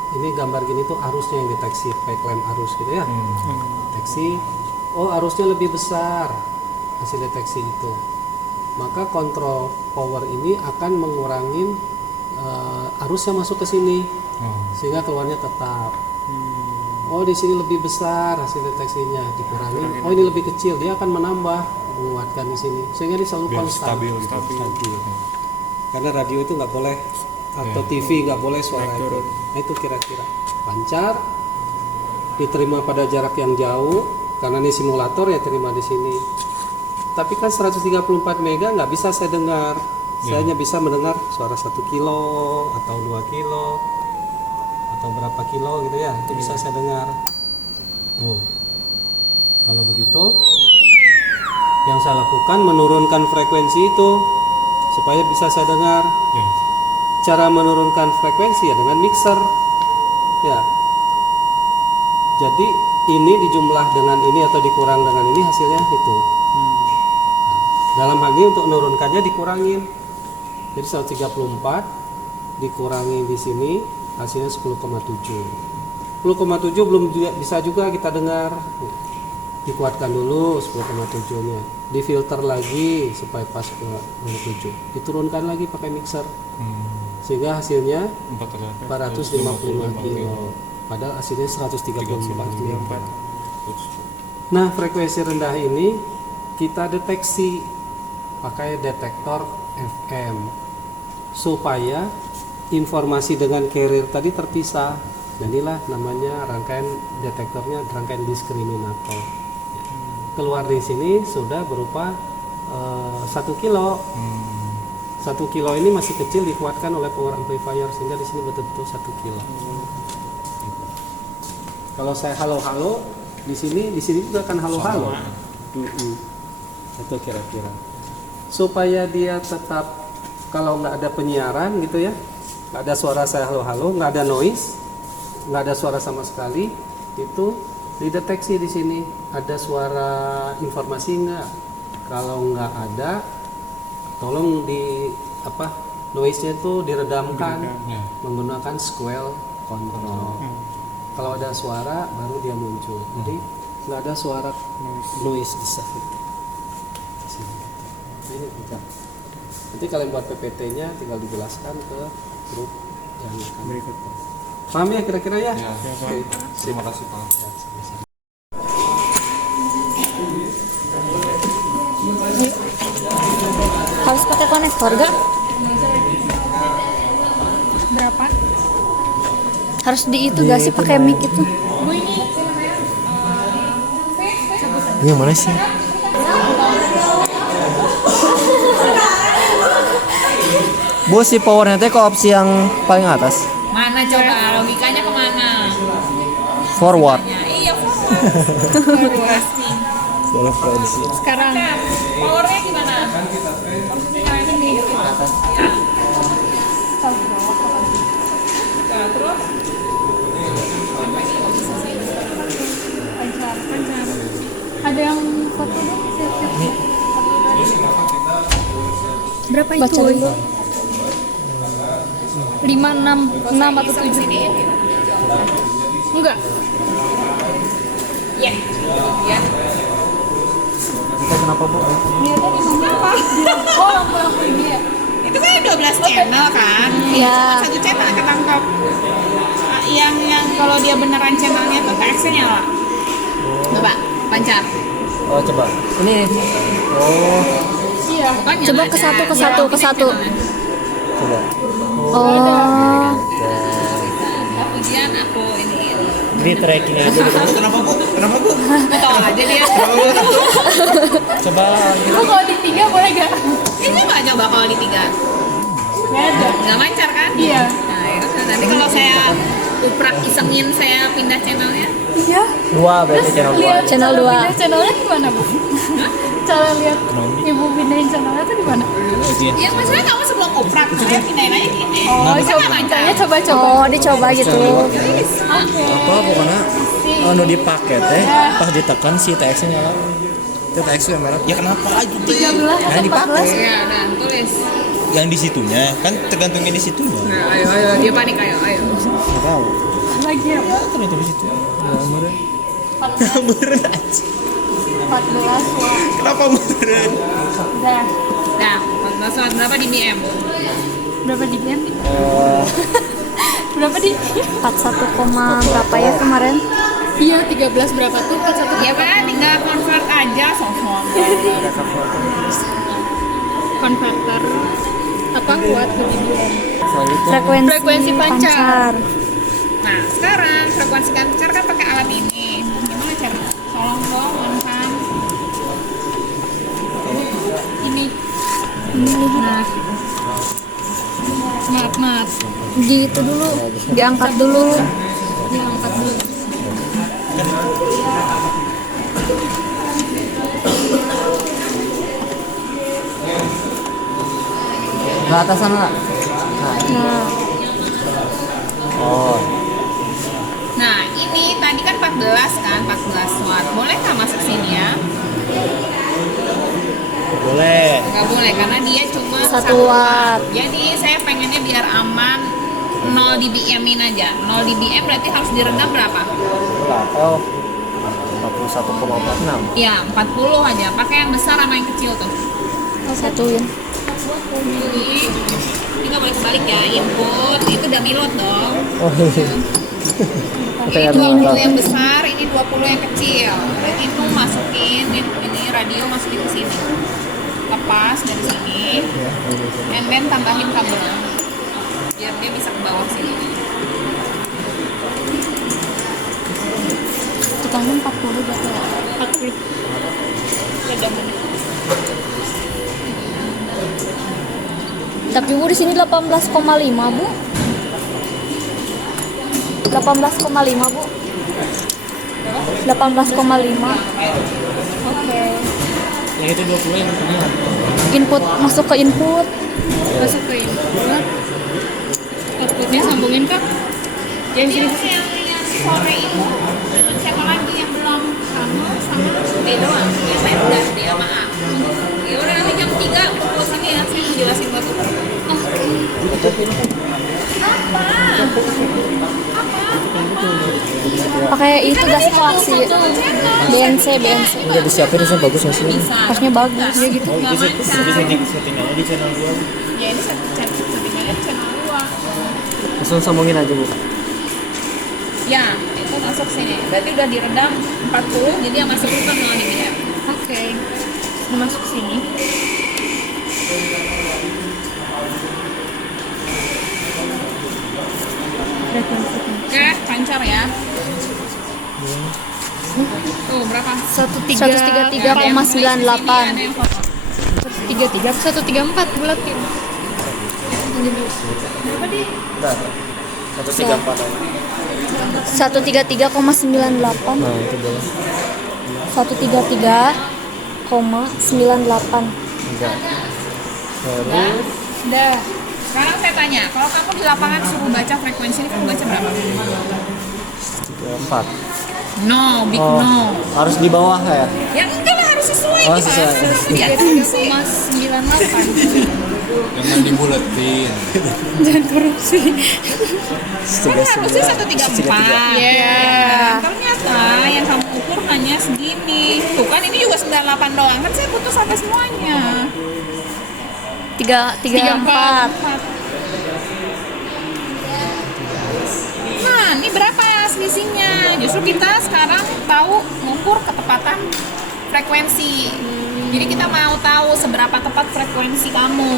Ini gambar gini tuh arusnya yang deteksi, pakai klaim arus gitu ya. Deteksi, oh arusnya lebih besar hasil deteksi itu. Maka kontrol power ini akan mengurangi arus yang masuk ke sini, sehingga keluarnya tetap. Oh di sini lebih besar hasil deteksinya, dikurangi. Oh ini lebih kecil, dia akan menambah, menguatkan di sini, sehingga dia selalu konstan. Stabil. Karena radio itu nggak boleh, atau TV nggak boleh suara itu. Nah, itu kira-kira pancar, diterima pada jarak yang jauh, karena ini simulator ya terima di sini. Tapi kan 134 mega nggak bisa saya dengar. Saya hanya bisa mendengar suara 1 kilo atau 2 kilo atau berapa kilo gitu ya, itu bisa saya dengar. Kalau begitu, yang saya lakukan menurunkan frekuensi itu supaya bisa saya dengar. Cara menurunkan frekuensi ya dengan mixer. Ya. Jadi ini dijumlah dengan ini atau dikurang dengan ini hasilnya itu. Dalam hal ini untuk menurunkannya dikurangin. Jadi 134 dikurangi di sini hasilnya 10,7. 10,7 belum bisa juga kita dengar. Dikuatkan dulu 10,7-nya. Difilter lagi supaya pas ke 27. Diturunkan lagi pakai mixer. Sehingga hasilnya 455 kilo. Padahal hasilnya 134 kilo. Nah, frekuensi rendah ini kita deteksi pakai detektor FM supaya informasi dengan carrier tadi terpisah. Dan inilah namanya rangkaian detektornya, rangkaian diskriminator. Keluar di sini sudah berupa 1 kilo. 1 kilo ini masih kecil dikuatkan oleh power amplifier sehingga di sini betul-betul 1 kilo. Kalau saya halo-halo di sini juga akan halo-halo. Itu kira-kira. Supaya dia tetap, kalau nggak ada penyiaran gitu ya, nggak ada suara saya halo-halo, nggak ada noise, nggak ada suara sama sekali, itu dideteksi di sini ada suara informasi nggak. Kalau nggak ada, tolong noise-nya itu diredamkan menggunakan square control. Kalau ada suara baru dia muncul. Jadi nggak ada suara noise di sini. Ini bisa. Nanti kalian buat PPT-nya tinggal dijelaskan ke grup yang berikutnya. Paham ya kira-kira ya? Ya, Oke. terima kasih Pak. Harus pakai konektor gak? Berapa? Harus di itu gak sih pakai mic itu? Ini yang mana sih? Bu, si powernya teh ke opsi yang paling atas. Mana coba logikanya kemana? Forward. Ya, iya forward. Sekarang Powernya gimana? Nah, terus ada yang foto dong. Berapa itu? Baca dulu. 5, 6 atau 7? Enggak. ya. Ya. Kita kenapa Bu? Ini tadi apa? Oh, lampu-lampu ini ya. Itu kan 12 channel kan? Iya. Satu channel ketangkap. Yang kalau dia beneran channelnya tuh TX-nya nyala. Coba, pancar. Oh coba. Ini. Oh Iya. Bukan Coba nyala ke satu, aja. ke satu, ke satu. coba. Oh, Ujian aku ini. Di tracking aja gitu. Tahu aja dia. Coba. Lu kalau di 3 boleh gak? Ini nggak coba kalau di 3. Gak ada. Nggak lancar kan? Iya. Nah, itu nanti kalau saya uprak isengin saya pindah channelnya. Iya. 2 berarti channel 2. Lihat Channel cara dua. pindah channelnya gimana, Bu? Cara lihat ibu pindahin channelnya tuh gimana? Ya maksudnya kamu sebelum uprak saya pindahin aja gini. Oh, Bisa coba nggak lancar? coba-coba. oh dicoba gitu. Apa pokoknya anu dipakai teh pas ditekan si TX-nya nyala. Itu TX yang merah. Ya kenapa aja 13 Nah, atau dipakai. 14? Ya, nah tulis. Yang di situnya kan tergantungnya di situnya. Nah, ayo dia panik ayo. Enggak tahu. Lagi apa? Kan itu di situ. 14. Meureun aja. 14 watt. Kenapa meureun? Udah. Nah, 14 watt berapa di BM? Berapa di BM? Berapa di? 41, berapa ya kemarin? Iya, 13 berapa tuh? 41. Ya kan tinggal convert aja sosok. Konverter apa watt ke BM? Frekuensi pancar. Nah, sekarang frekuensi pancar kan pakai alat ini. Gimana cara? Tolong dong, on-cam. Ini. Nah. Maaf. Gitu dulu, diangkat dulu. Diangkat dulu. Ke atas sana lah. Nah, Oh. Nah, ini tadi kan 14 kan, 14 watt. Boleh nggak masuk sini ya? Boleh. Nggak boleh karena dia cuma 1 watt. Jadi saya pengennya biar aman 0 dBm-in aja. 0 dBm berarti harus diredam berapa? Oh. 41,46. Ya, 40 aja. Pakai yang besar sama yang kecil tuh. satuin. Ini nggak boleh kebalik ya. Input itu udah milot dong. Oh iya. Ini 20 yang besar, ini 20 yang kecil. Berarti itu masukin ini radio masukin ke sini. Lepas dari sini. And then tambahin kabel. Biar dia bisa ke bawah sini. Tukangnya 40 berapa ya? 40. Redam ini. Tapi Bu di sini 18,5 Bu. 18,5 Bu. 18,5. Oke. Yang itu 20 yang tengah. Input masuk ke input. Masuk ke input. Outputnya sambungin ke yang sini. Yang sore itu siapa lagi yang belum? Kamu sama D doang. Ya saya udah D sama A. Ya udah nanti jam 3 ke sini ya saya jelasin buat itu. Pakai itu gak sih koaksi? BNC. Udah disiapin itu bagus nggak sih? Harusnya bagus ya gitu. Nggak lancar. Settingannya di channel 2. Ya ini settingannya channel 2. Langsung sambungin aja Bu. Ya, itu masuk sini. Berarti udah diredam 40, jadi yang masuk itu kan 0 dBm. Oke. Masuk sini. Oke, pancar ya. Tuh, berapa? 133,98. Ada yang foto. 133, 134 bulat ya. Entar. 134 aja. 133,98. Nah, itu boleh. 133,98. Enggak. Udah. Udah. Sekarang saya tanya, kalau kamu di lapangan suruh baca frekuensi ini, kamu baca berapa? 34. No, big Oh, no. harus di bawah ya? Ya enggak lah, harus sesuai. Oh, Gimana sesuai. sih? Kamu biasa sih. 3,98. Jangan dibuletin. Jangan korupsi. Kan harusnya 134. Iya. Ternyata yang kamu ukur hanya segini. Tuh kan ini juga 98 doang. Kan saya butuh sampai semuanya. 34. Nah, ini berapa ya selisihnya? Justru kita sekarang tahu mengukur ketepatan frekuensi. Jadi kita mau tahu seberapa tepat frekuensi kamu.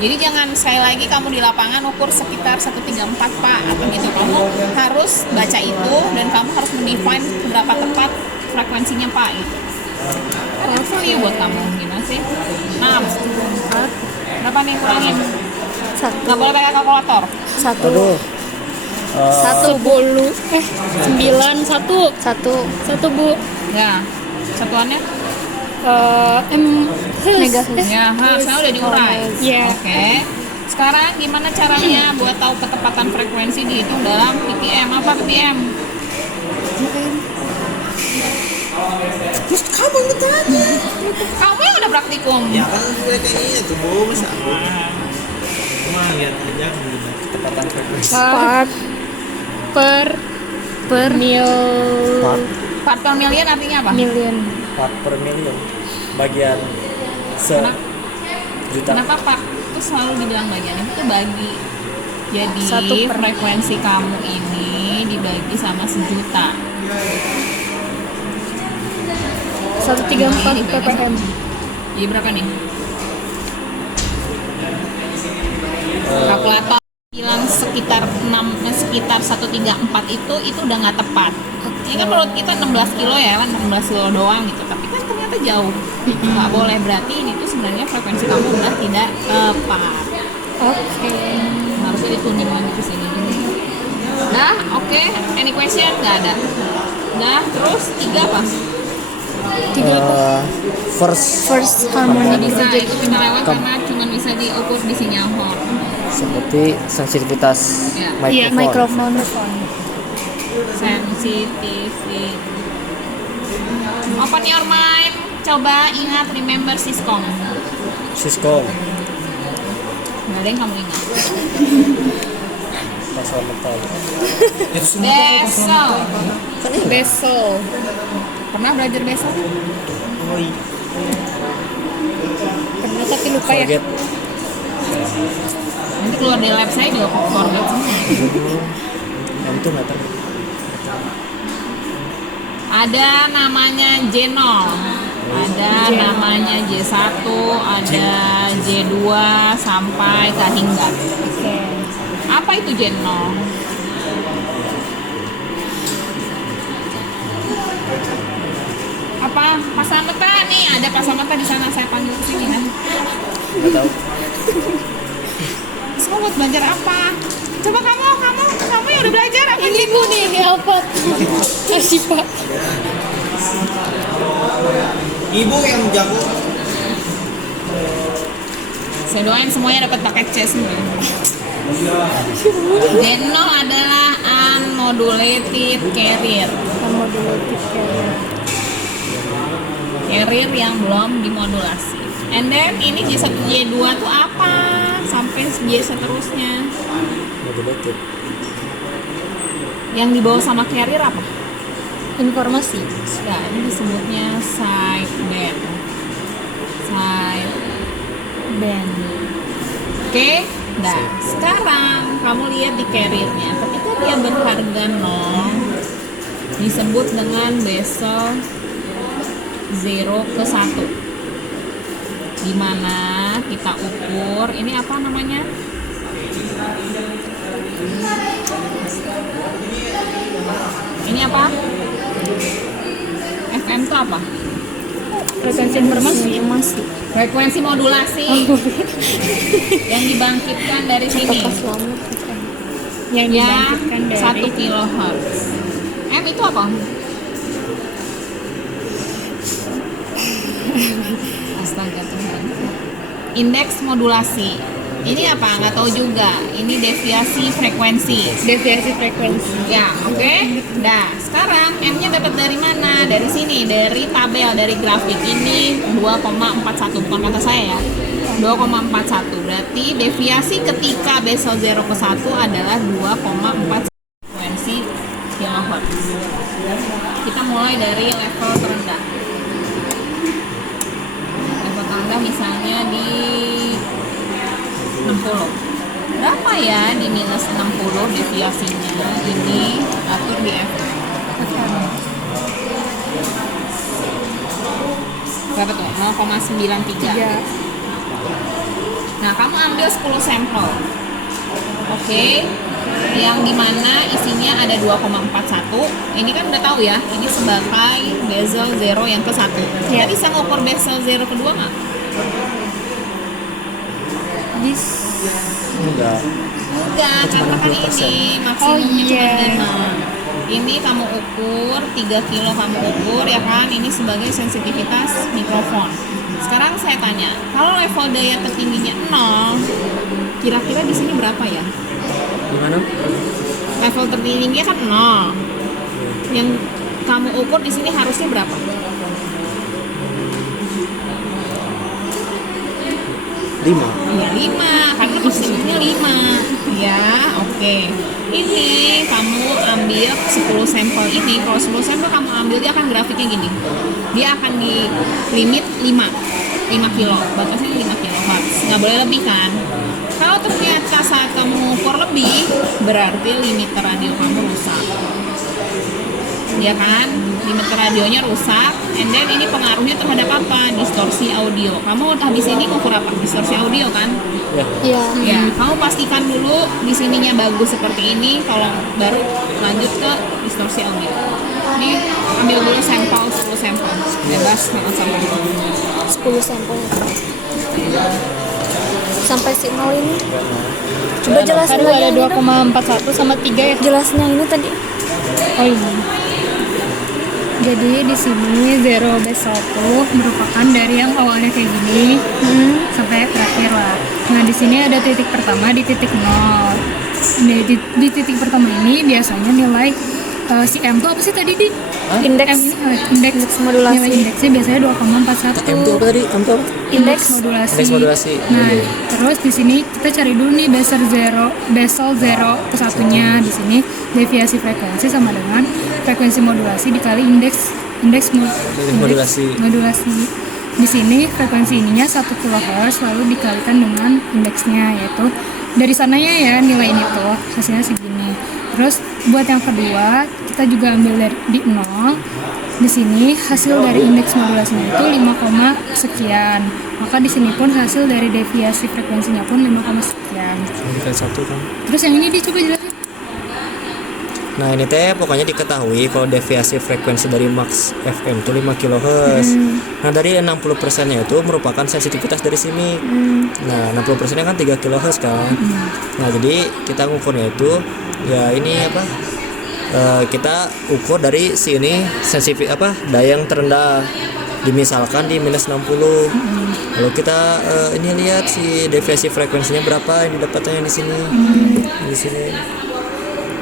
Jadi jangan sekali lagi kamu di lapangan ukur sekitar 134 Pak atau gitu. Kamu harus baca itu dan kamu harus mendefine seberapa tepat frekuensinya Pak gitu. Ada value buat kamu gimana sih? Nah, berapa nih kurangin? Nggak boleh pakai kalkulator. Aduh. Satu 9, 1 Bu. Ya, satuannya? Megahertz. Ya, sekarang udah diurai. Iya. Oke. Sekarang gimana caranya buat tahu ketepatan frekuensi dihitung dalam ppm? Apa ppm? Terus kamu yang bertanya. Kamu yang udah praktikum. Ya kan gue kayaknya tuh Bu, masa aku. Cuma lihat aja ketepatan frekuensi. Per mil Part per million artinya apa? million. Part per million. Bagian Kenapa? juta. Kenapa part itu selalu dibilang bagian itu bagi? Jadi 1/. frekuensi kamu ini dibagi sama sejuta. 134 ppm. Jadi berapa nih? Kalkulator bilang sekitar 134 itu udah nggak tepat. Ini kan menurut kita 16 kilo ya kan 16 kilo doang gitu, tapi kan ternyata jauh. Nggak boleh, berarti ini tuh sebenarnya frekuensi kamu udah tidak tepat. Oke. Harusnya dituning lagi ke sini. Nah, oke. Any question? Nggak ada. Nah, terus 3 apa? First Harmonic Nggak bisa, rejection. itu kita lewat karena cuma bisa diukur di sinyal horn. seperti sensitivitas Ya. Iya, mikrofon. mikrofon. Sensitivity. Open your mind. Coba ingat, remember Siskom. Siskom. Nggak ada yang kamu ingat. Pasal metal. Besel. Pernah belajar besel? Pernah tapi lupa ya. Forget. Nanti keluar dari lab saya juga forget semua. Yang itu nggak tahu. Ada namanya J0, ada namanya J1, ada J2 sampai ke hingga. Oke. Apa itu J0? Apa? Pasamata nih, ada pasamata di sana, saya panggil ke sini kan. Nggak tahu. Semua buat belajar apa? Coba kamu yang udah belajar apa? Ini Bu nih, ini apa? Kasih Pak. Ibu yang jago. Saya doain semuanya dapat paket C semua. J0 adalah unmodulated carrier. Carrier yang belum dimodulasi. And then ini J1 J2 tuh apa? Sampai J seterusnya. Modulated. Yang dibawa sama carrier apa? Informasi. Nah, ini disebutnya sideband. Sideband. Oke? Nah, sekarang kamu lihat di carriernya. Ketika dia berharga 0 disebut dengan bezel 0 ke 1, dimana kita ukur ini apa namanya, ini apa, FM itu apa, Frekuensi informasi. frekuensi modulasi yang dibangkitkan dari sini Yang ya dibangkitkan dari 1 kHz. M itu apa? Astaga Tuhan. Indeks modulasi. Ini apa? Nggak tahu juga. Ini deviasi frekuensi. deviasi frekuensi. Ya, oke. Nah, sekarang M-nya dapat dari mana? Dari sini, dari tabel, dari grafik. Ini 2,41, bukan kata saya ya. 2,41. Berarti deviasi ketika bezel 0 ke 1 adalah 2,4 frekuensi kilohertz. Kita mulai dari level terendah. Level terendah misalnya di 60. Berapa ya di minus 60 deviasinya? Ini atur di FM. Berapa tuh? 0,93. Nah, kamu ambil 10 sampel. Oke. Yang dimana isinya ada 2,41. Ini kan udah tahu ya, ini sebagai bezel 0 yang ke 1. Kita bisa ngukur bezel 0 kedua nggak? Enggak. Enggak, karena kan ini maksimumnya cuma 5. Ini kamu ukur, 3 kilo kamu ukur ya kan, ini sebagai sensitivitas mikrofon. Sekarang saya tanya, kalau level daya tertingginya 0, kira-kira di sini berapa ya? Gimana? Level tertingginya kan 0. Yang kamu ukur di sini harusnya berapa? 5. Ya 5, karena maksimumnya 5. Ya, oke. Ini kamu ambil 10 sampel ini. Kalau 10 sampel kamu ambil, dia akan grafiknya gini. Dia akan di limit 5 kilo. Batasnya 5 kilohertz. Nggak boleh lebih kan? Kalau ternyata saat kamu ukur lebih, berarti limiter radio kamu rusak. Ya kan? Limiter radionya rusak, and then ini pengaruhnya terhadap apa? Distorsi audio. Kamu habis ini ukur apa? Distorsi audio kan? Iya. Ya, kamu pastikan dulu di sininya bagus seperti ini, kalau baru lanjut ke distorsi audio. Ini ambil dulu sampel 10 sampel. Bebas sampai 10 sampel. Sampai si 0 ini. Coba jelasin Kan lagi ada yang ini dong. 2,41 sama 3 ya. Jelasnya ini tadi. Oh ini. Jadi di sini 0 bezel 1 merupakan dari yang awalnya kayak gini sampai terakhir lah. Nah di sini ada titik pertama di titik 0. Di titik pertama ini biasanya nilai si M itu apa sih tadi di? Indeks Indeks modulasi. Nilai indeksnya biasanya 2,41. M itu apa tadi? M itu apa? Indeks modulasi. Indeks modulasi. Nah, terus di sini kita cari dulu nih bezel 0 ke satunya. Di sini deviasi frekuensi sama dengan frekuensi modulasi dikali indeks modulasi. Di sini frekuensi ininya 1 kHz lalu dikalikan dengan indeksnya, yaitu dari sananya ya nilai ini tuh hasilnya segini. Terus buat yang kedua kita juga ambil dari di 0. Di sini hasil dari indeks modulasinya itu 5, sekian. Maka di sini pun hasil dari deviasi frekuensinya pun 5, sekian. Bukan 1 kan. Terus yang ini dicoba jelasin. Nah ini teh pokoknya diketahui kalau deviasi frekuensi dari max FM itu 5 kHz. Nah dari 60% nya itu merupakan sensitivitas dari sini. Nah 60% nya kan 3 kHz kan. Nah jadi kita ngukurnya itu ya ini apa? Kita ukur dari sini daya yang terendah. Dimisalkan di minus 60. Lalu kita ini lihat si deviasi frekuensinya berapa yang didapatnya di sini. Di sini.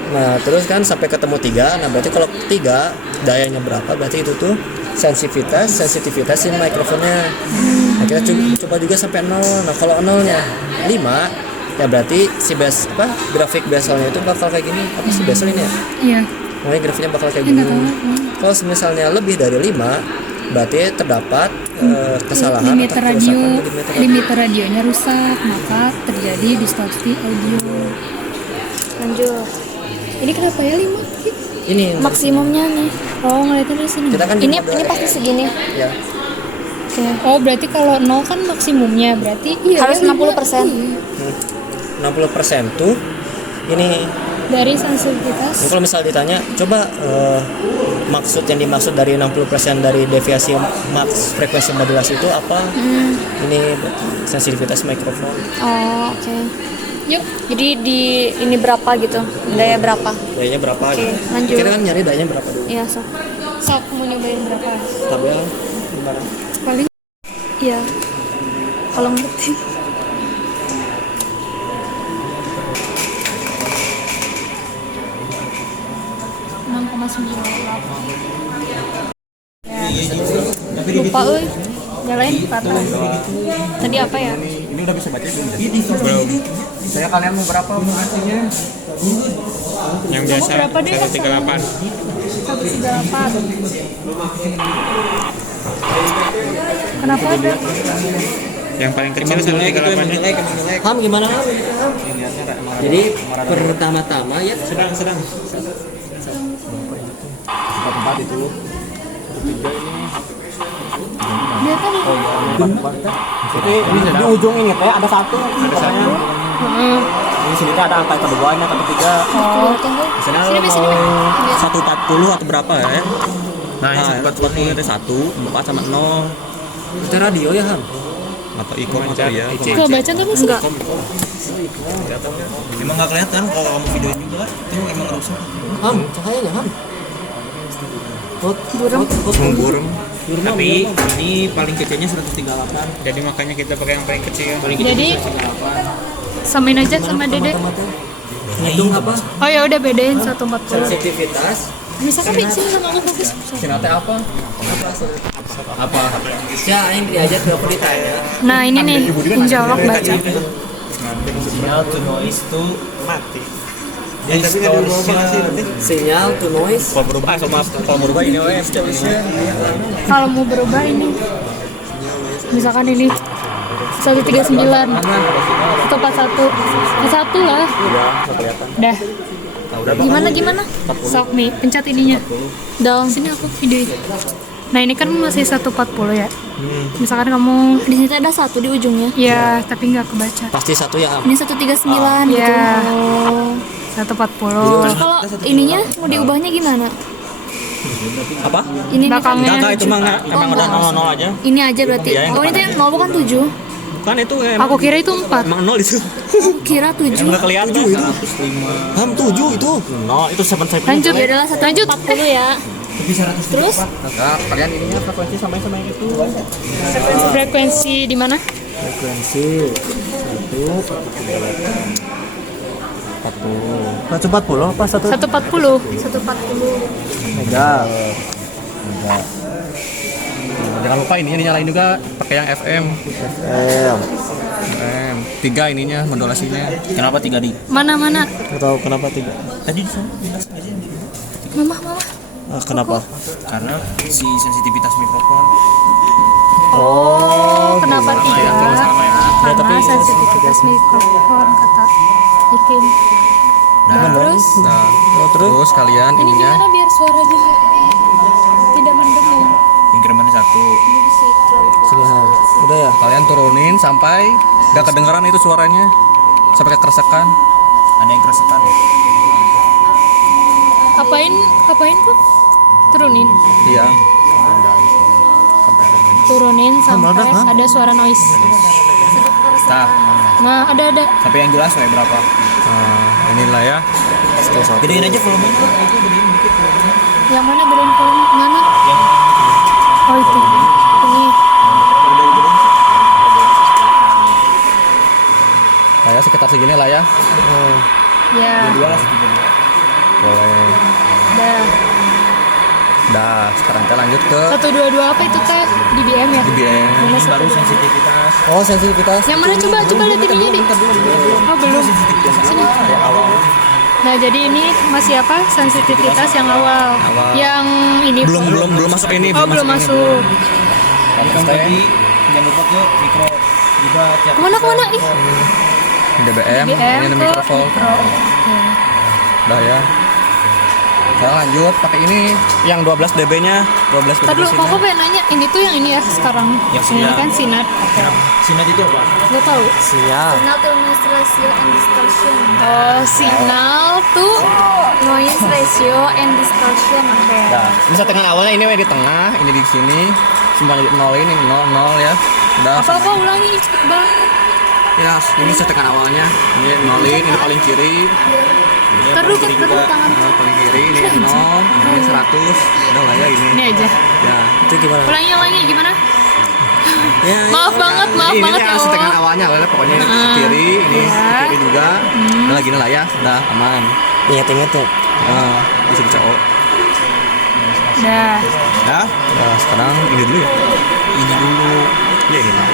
Nah terus kan sampai ketemu 3. Nah berarti kalau 3 dayanya berapa, berarti itu tuh sensitivitas si mikrofonnya. Nah kita coba juga sampai 0. Nah kalau 0-nya 5, ya berarti si grafik bezelnya itu bakal kayak gini. Apa sih bezel ini ya? Iya. Nah ini grafiknya bakal kayak gini. Kalau misalnya lebih dari 5, berarti terdapat kesalahan Limiter atau radio, kerusakan limiter radionya rusak, maka terjadi distorsi audio. Lanjut. Ini kenapa ya 5? Ini Maksimumnya nih. Oh, ngeliatnya dari sini. kita kan Ini pasti segini. ya. Oke. Oh, berarti kalau 0 kan maksimumnya. Berarti iya, Harus 60%. 60% tuh ini. dari sensitivitas. Kalau misal ditanya, coba maksud yang dimaksud dari 60% dari deviasi max frekuensi modulasi itu apa? Ini sensitivitas mikrofon. Oh, oke. Yuk. Jadi di ini berapa gitu? Daya berapa? Dayanya berapa? Oke, gitu. lanjut. Kita kan nyari dayanya berapa dulu. Iya, sok. Sok mau nyobain berapa? Tabel gimana? Paling Iya. Kalau ngerti. lupa euy. Nyalain kata. Tadi apa ya? Ini udah bisa baca belum? Belum. Saya kalian mau berapa mengasinya? Yang biasa Berapa deh? 138. 138. Kenapa ada? Yang paling kecil 138. Ham gimana Ham? Jadi pertama-tama ya Sedang. Tempat itu. Dia kan Ini di ujung ini teh ada satu. Di sini teh ada angka kedua, ini angka ketiga. oh, Misalnya Sini, lo sini, mau 140 atau berapa ya? Nah, ini 140 ada 1, 4 sama 0. kita radio ya Ham. atau ikom atau ya. Kau baca nggak sih? Enggak. Emang nggak kelihatan kalau kamu videoin juga. Itu emang rusak. Ham, cahayanya Ham. Burung. Tapi ini paling kecilnya 138. Jadi makanya kita pakai yang paling kecil. Jadi samain aja sama Dede. Ngitung apa? Oh ya udah bedain 140. Sensitivitas. Bisa kan sini sama aku fokus. Sinate apa? Apa? Ya, yang diajak ke ditanya. Nah ini nih, insya Allah baca. Sinyal to noise to mati. Sinyal to noise. Kalau berubah ini OS. Kalau mau berubah ini, misalkan ini 139, 141, satu lah. Dah. Gimana? Sok nih, pencet ininya. Dong. Sini aku videoin. Nah ini kan masih 140 ya. Misalkan kamu, Di sini ada 1 di ujungnya. ya tapi nggak kebaca. Pasti satu ya Ham. Ini 139 gitu. Ya. Oh. 140. Terus kalau ininya mau diubahnya gimana? Apa? Ini Belakangnya. Enggak, itu mah emang udah 0 aja. Ini aja berarti. Iya, yang Oh, ini tuh yang 0 bukan 7. Kan itu Aku kira itu 4. emang 0 itu. Kira 7. Enggak kelihatan. 7 itu. Ham 7 itu. 0 itu 7. Lanjut. Ya adalah 140 ya. Terus Kalian ininya frekuensi sama yang itu. Frekuensi di mana? Frekuensi 140 apa 140. 140. mega. Jangan lupa ininya dinyalain juga pakai yang FM. FM 3 ininya modulasinya. Kenapa 3 di? Mana? Nggak tahu kenapa 3. Tadi di sana. Mama. Kenapa? Karena si sensitivitas mikrofon. Oh, kenapa 3? Sama ya. Karena sensitivitas mikrofon kata Ikin. Terus Terus kalian ini ininya gimana biar suaranya tidak mendengar? increment 1. Sini Ham. Udah ya? Kalian turunin sampai gak kedengeran itu suaranya. Sampai keresekan. Ada yang keresekan. Apain kok? Turunin sampai ada suara noise. Nah, ada. Sampai yang jelas kayak berapa? Inilah ya. Gedein aja volume. Yang mana gedein volume? Mana? Oh itu. Ini. Nah ya sekitar segini lah ya. Ya. Boleh. Dah, sekarang kita lanjut ke 122 apa itu teh? DBM ya? DBM. Mana Baru 122? sensitivitas. Oh, sensitivitas. Yang mana coba lihat ininya di. Oh belum. Sini. Nah jadi ini masih apa? Sensitivitas yang awal. Yang ini Belum masuk ini. Oh belum masuk. Tadi jangan lupa ke mikro juga. Kemana ih? DBM, ini DBM ada ke mikrofon. mikro. Oke. Dah ya. Sekarang lanjut pakai ini yang 12 dB-nya, 12 Tadi dB dulu, kok pengen nanya, ini tuh yang ini ya sekarang. Yang ini sinar. kan sinar. Oke. Sinar itu apa? Lo tahu? Siap. Signal to noise ratio and distortion. Oh, signal tuh. Noise ratio and distortion. Oke. Nah, ini settingan awalnya ini di tengah, ini di sini, semuanya di nol ini nol ya. Udah. Apa ulangi cepet banget. Ya, ini settingan awalnya, ini nolin, ini paling kiri, Terus tangan. paling kiri ini nol, ini 100, udah lah ya ini. Ini aja. Ya. Itu gimana? Ulangi gimana? Ya, Maaf banget ini ya yang settingan Allah. awalnya, pokoknya ini ke kiri, ini Ya. ke kiri juga, udah gini lah ya, udah aman. ingat-ingat tuh. Nah, bisa dicok. Dah. Ya, nah, sekarang ini dulu ya. Ini dulu. Iya ini. Nah,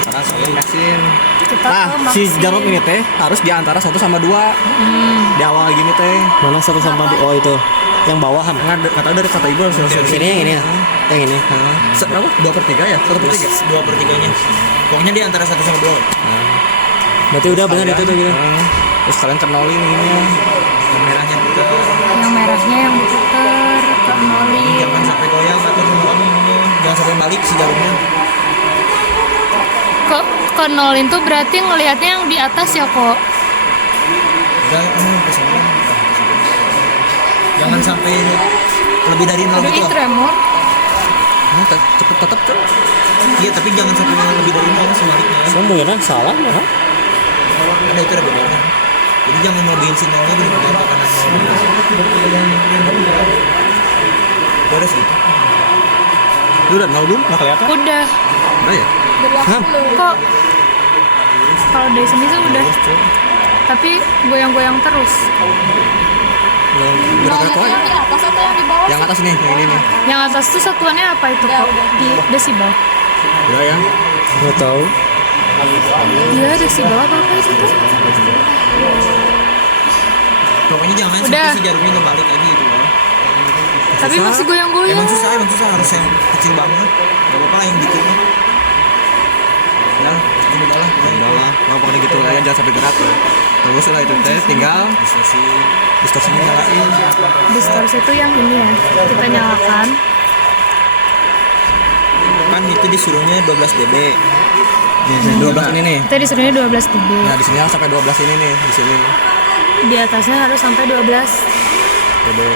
sekarang saya mesin. Kita Nah, ke si Maxim. jarum ini teh harus di antara 1 sama 2. Di awal gini teh. Mana 1 sama 2? Oh itu. Yang bawahan. Nggak tahu dari kata ibu harus Ini yang ini ya. Yang ini. Berapa? 2/3 ya? 1/3. 2/3-nya. Pokoknya di antara 1 sama 2. Berarti udah benar itu tuh gitu. Terus kalian kenalin ini. Yang merahnya putar. Yang merahnya yang diputer, kenalin. Jangan sampai goyang atau terbang. Jangan sampai balik si jarumnya. Kok kenalin tuh berarti ngelihatnya yang di atas ya kok. Udah, ke sana. Jangan sampai lebih dari 0 Aduh, gitu. ini tremor. Cepet tetap tuh. Iya, tapi jangan sampai lebih dari 0 sebaliknya. Sebenarnya salah ya. Ada itu ada bedanya. Jadi jangan lebihin si 0-nya benar-benar ke kanan 0. Udah sih. Udah 0 belum? Nggak kelihatan? Udah. Udah ya? Kok kalau dari sini tuh udah. Tapi goyang-goyang terus. Yang Yang di atas atau yang di bawah? Yang atas nih, yang ini nih. Yang atas tuh satuannya apa itu kok? Di desibel. Udah ya? Nggak tahu. Iya, desibel apa itu tuh? Pokoknya jangan Udah. sampai si jarumnya ngebalik aja gitu loh. Tapi masih goyang-goyang. Emang susah harus yang kecil banget. Gak apa-apa lah yang dikit mah. Ya, ini udah lah. Udah lah, mau pakai gitu aja jangan sampai gerak ya. Terus lah itu teh tinggal distorsinya nyalain. Distorsi itu yang ini ya. Kita nyalakan. Kan itu disuruhnya 12 dB. 12 ini nih. Kita disuruhnya 12 dB. Nah, di sini harus sampai 12 ini nih, di sini. Di atasnya harus sampai 12.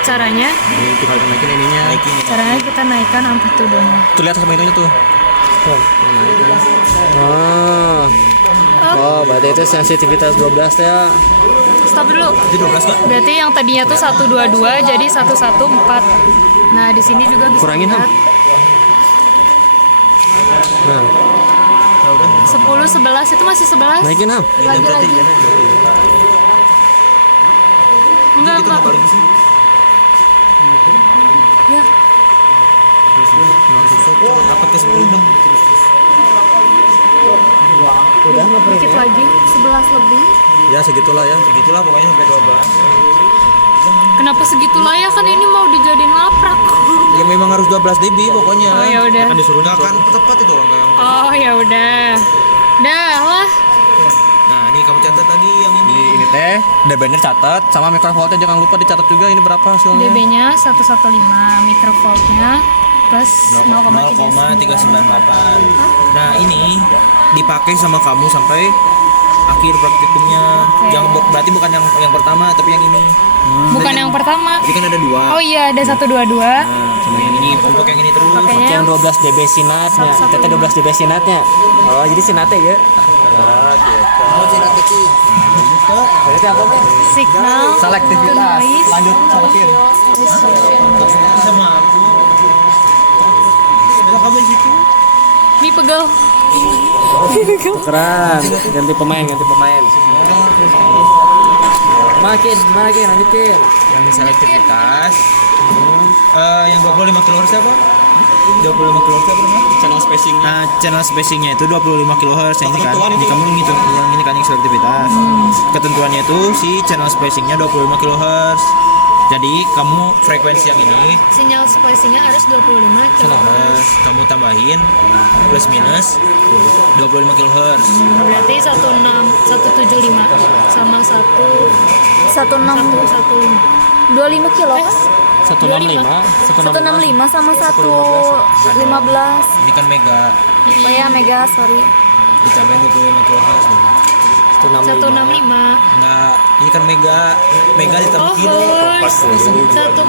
Caranya? Ini tinggal naikin ininya. Caranya kita naikkan amplitudenya. Tuh lihat sama itunya tuh. Oh, berarti itu sensitivitas 12 ya. Stop dulu. Itu 12 kan? Berarti yang tadinya tuh 122 jadi 114. Nah, di sini juga bisa Kurangin, Ham. lihat. Nah, 10, 11 itu masih 11. naikin Ham. Lagi. Enggak. Ya, Apa ke 10 dong? dikit lagi. 11 lebih. Ya segitulah ya. Segitulah pokoknya sampai 12. Kenapa segitulah ya, kan ini mau dijadiin laprak. Ya memang harus 12 dB pokoknya. Oh, ya udah. Kan disuruhnya akan tepat itu orang kayak. Oh, ya udah. Dah lah. Nah, ini kamu catat tadi yang ini. Ini teh dB-nya catat sama microvoltnya jangan lupa dicatat juga ini berapa hasilnya. dB-nya 115, microvoltnya plus 0,398. Nah, ini dipakai sama kamu sampai akhir praktikumnya. Yang berarti bukan yang pertama tapi yang ini. Bukan yang pertama. Jadi kan ada 2. Oh iya, ada 122. Sama yang ini, kamu pakai yang ini terus. Pakainya Yang 12 dB sinatnya. Kita 12 dB sinatnya. Oh, jadi sinatnya ya. Berarti apa nih? signal Selektivitas. noise Lanjut sama Kin. Sama aku. Ada kamu di situ. Ini pegel. Keren. Ganti pemain. Makin, lanjutin. Yang selektivitas. Yang 25 kHz apa? 25 kHz apa? Channel spacing. Nah, channel spacingnya itu 25 kHz yang ini kan. Ini kamu gitu, yang ini kan yang selektivitas. Ketentuannya itu si channel spacingnya 25 kHz. Jadi kamu frekuensi yang ini Sinyal spacingnya harus 25 kHz. kamu tambahin plus minus 25 kHz. Berarti 175 sama 1 16 115. 25 kilo. 165 165 sama 115. Ini kan mega. Oh ya, mega, sorry. Ditambahin 25 kHz. 165. Nah, ini kan mega. Mega ditambah Oh, kilo. hertz. 140.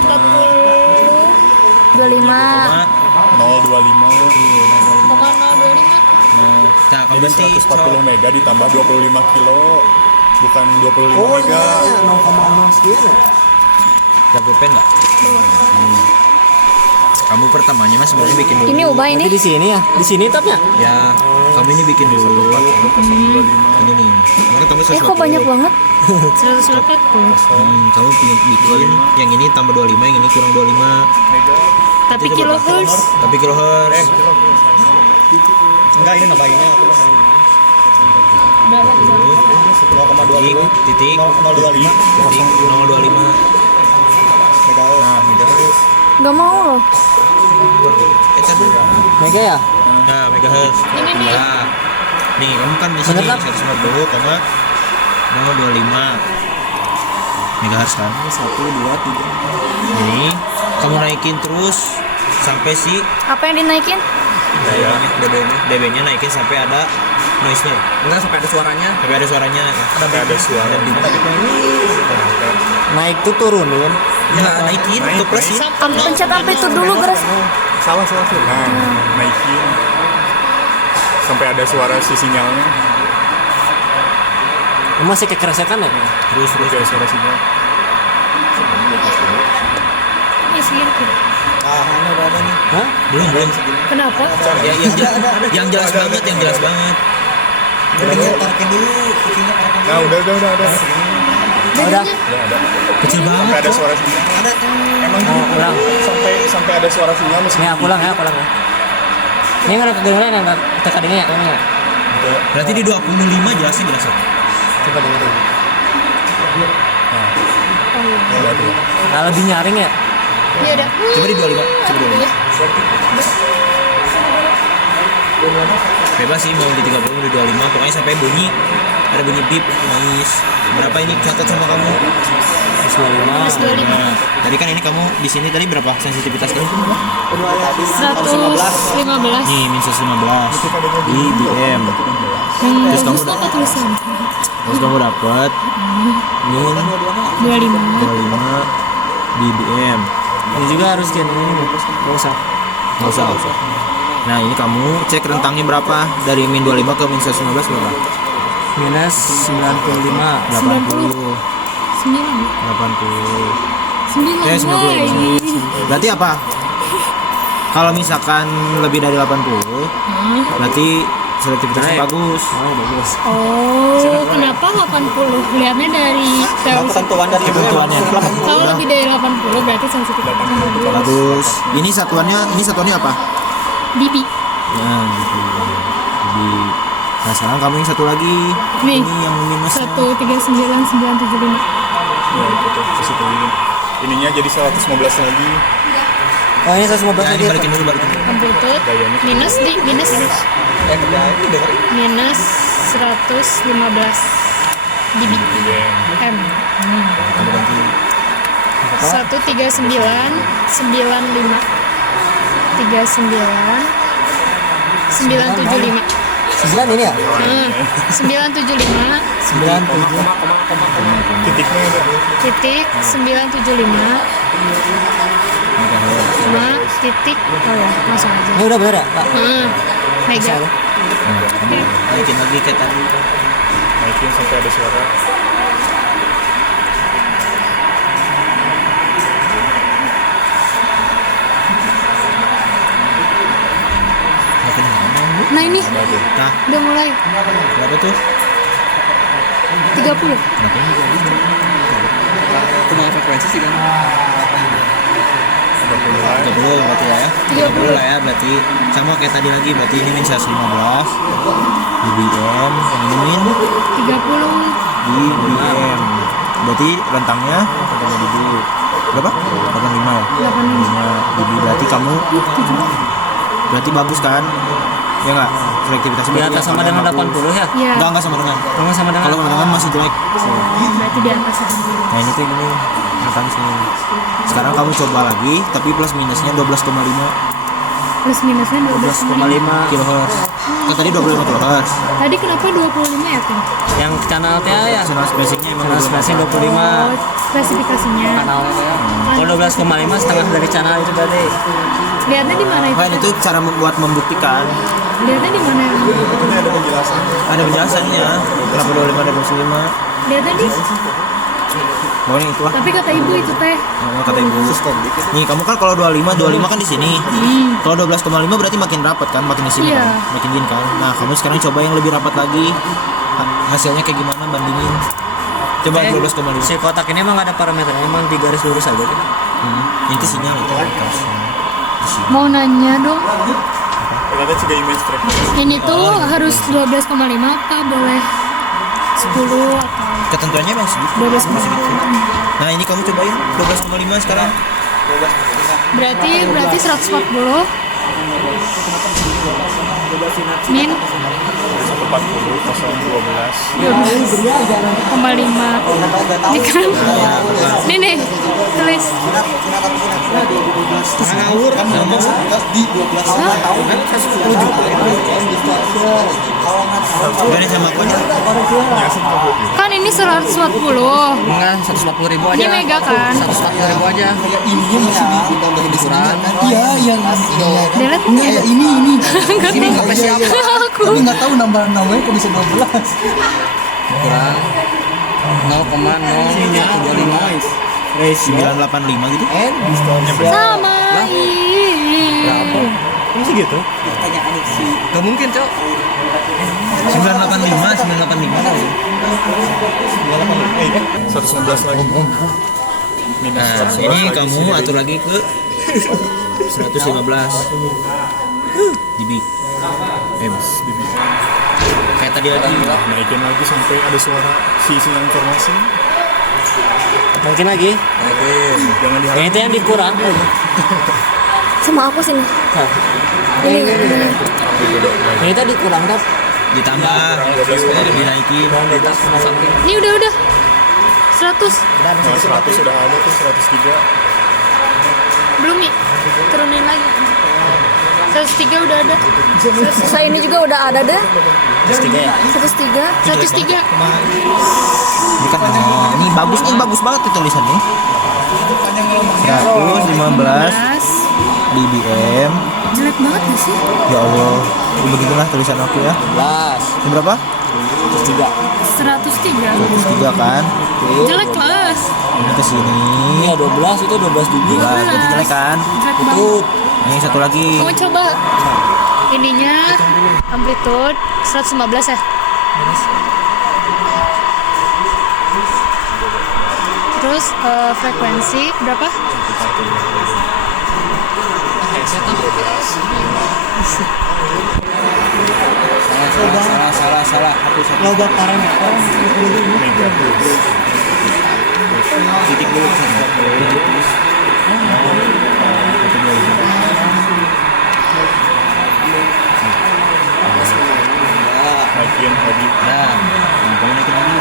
25. 025. 0,025. Nah, kalau Jadi berarti 140 mega ditambah 25 kilo, bukan 25 Oh mega. iya, 0,0 sekian ya. Jago pen nggak? Kamu pertamanya mas sebenarnya bikin dulu. Ini ubah ini. Tapi di sini ya, di sini tapnya. Ya, kamu ini bikin dulu. Ini nih. Maka kamu Kok banyak banget? 140. Kamu bikin yang ini tambah 25, yang ini kurang 25. Tapi kilohertz. Tapi kilohertz. Enggak, ini nambahinnya. Titik 0,25. Titik 025. Nah, megahertz. Gak mau loh. Tadi. Mega ya? Nah, megahertz. Nah, nih kamu kan di sini Bener, Kak? 150,025 megahertz kan? 1, 2, 3. Ini kamu naikin terus sampai si Apa yang dinaikin? dB-nya naikin sampai ada noise-nya. Enggak sampai ada suaranya. Sampai ada suaranya. Ada suara. Naik tuh turunin. Ya, naikin ke plus ya. Kamu pencet apa itu dulu, Beras? Salah. Nah, naikin sampai ada suara si sinyalnya. Masih kekeresekan ya? Terus Ada suara sinyal. Ini segitu. Hah? belum. Kenapa? Ya, yang jelas banget, yang jelas banget. Nah, udah. Udah. Kecil Sampai banget. ada suara sinyal. Emang Oh, ulang. sampai ada suara sinyal Ini aku ulang ya. Ini nggak ada kedengeran yang terkadangnya ya, kamu ya? Berarti di 25 jelasnya jelas. Coba dengerin. Nah, lebih nyaring ya? Iya dah. Coba di 25. Coba di 25. Bebas sih mau di 30 mau di 25, pokoknya sampai bunyi ada bunyi bip, noise. Berapa ini catat sama kamu? 125. Nah, tadi kan ini kamu di sini tadi berapa sensitivitas kamu? 115. Nih, min 115 di dBm. Terus kamu Apa tulisan? terus kamu dapat min 25 dBm. Ini juga harus gini. Nggak usah. Nggak usah. Nah, ini kamu cek rentangnya berapa dari min 25 ke min 115 berapa? Minus 95. 80. 9. 80. 9. Ya, 90. Berarti apa? Kalau misalkan lebih dari 80, berarti selektivitasnya bagus. Oh, bagus. Oh, kenapa 80? Lihatnya dari teori. Ketentuannya. Kalau lebih dari 80 berarti sensitivitasnya bagus. Bagus. Ini satuannya apa? dB. Nah, jadi nah sekarang kamu yang satu lagi. Nih. Ini yang minus 139,975. Ya, itu ke situ. Ininya jadi 115 lagi. Oh, ini 115 Nah, ini lagi. balikin dulu. Amplitude minus minus 115 dB. M. 139,95. 39,975. 9 ini ya? 975 97. Titiknya ada. titik 975 sama titik langsung aja. Ini udah bener ya, Kak? Mega. Balikin lagi kayak tadi. Naikin sampai ada suara. Nah ini Nah, udah mulai berapa tuh? 30. Berapa ini? Cuma frekuensi sih kan. 30 berarti ya. 30 lah ya, berarti sama kayak tadi lagi, berarti ini min 115 dBm, yang ini min 30. dBm. Berarti rentangnya berapa? 85 ya? 85 dB. Berarti kamu berarti bagus kan? Ya enggak? selektivitasnya Di atas sama dengan 80 ya? Iya. Enggak sama dengan. Kalau sama dengan Kalau sama dengan masih jelek. Berarti di atas 80. Nah ini tuh gini, makan sini. Sekarang kamu coba lagi, tapi plus minusnya 12,5 Plus minusnya 12,5. kilohertz. Kan tadi 25 kilohertz. Tadi kenapa 25 ya, Tim? yang channel TA ya? Channel spacingnya emang Channel spacing 25 Oh, spesifikasinya. kanal TA. Kalau 12,5 setengah dari channel itu berarti. Lihatnya di mana Nah, itu? itu cara membuat membuktikan. Lihatnya di mana? Ini ada penjelasan. Ada penjelasannya. Kenapa 25 dan 25? Lihatnya di. Pokoknya itulah. Tapi kata ibu itu teh. Nah, kata ibu. Nih, kamu kan kalau 25 kan di sini. Kalau 12,5 berarti makin rapat kan, makin di sini Iya. kan, makin gini kan. Nah, kamu sekarang coba yang lebih rapat lagi. Hasilnya kayak gimana bandingin. Coba 12,5. Si kotak ini emang gak ada parameternya, emang di garis lurus aja kan? Itu sinyal itu atas. Mau nanya dong. Ternyata juga image track. Ini tuh harus 12,5 apa boleh 10 atau Ketentuannya memang segitu. 12,5? Nah, ini kamu cobain 12,5 sekarang. Berarti 140 min 40 kosong 12. 12,5. Ini kan ini nih tulis. Dari sama aku aja. Kan ini 140. Enggak, 140.000 aja. Ini mega kan? 140.000 aja. Kurang. Delete Enggak, ini. Ini Sampai siapa? aku. Tapi nggak tahu namanya kok bisa 12. Kurang 0,025. 985 gitu. Sama. Ih. Masih gitu? Gak mungkin, Cok. 985 119 lagi. Minus Nah, 111 ini lagi kamu sini. atur lagi ke 115 dB. dB. Kayak tadi lagi. Naikin lagi sampai ada suara si sinyal informasi. Mungkin lagi. Jangan diharap. Itu yang dikurang. Sama aku sini. Ini tadi kurang dap. Ditambah, dinaikin. Ini udah 100. Nah, 100 sudah ada tuh 103. Belum nih. Turunin lagi. 103 udah ada. Saya ini juga udah ada deh. 103 ya. 103. 103. Ini kan ini bagus banget tuh tulisannya. 115 dBm. Jelek banget gak sih? Ya Allah, begitulah tulisan aku ya. 11. Ini berapa? 103. 103. 103 kan? Jelek lah. Ini ke sini. Iya 12 itu 12 dB. Nah, itu jelek kan? Jelek banget. Tuh. Ini satu lagi. Kamu coba ininya amplitude 115 ya. Terus frekuensi berapa? Salah. Hapus. Loba parameter. Titik dulu. Naikin lagi. Nah, kamu naikin lagi.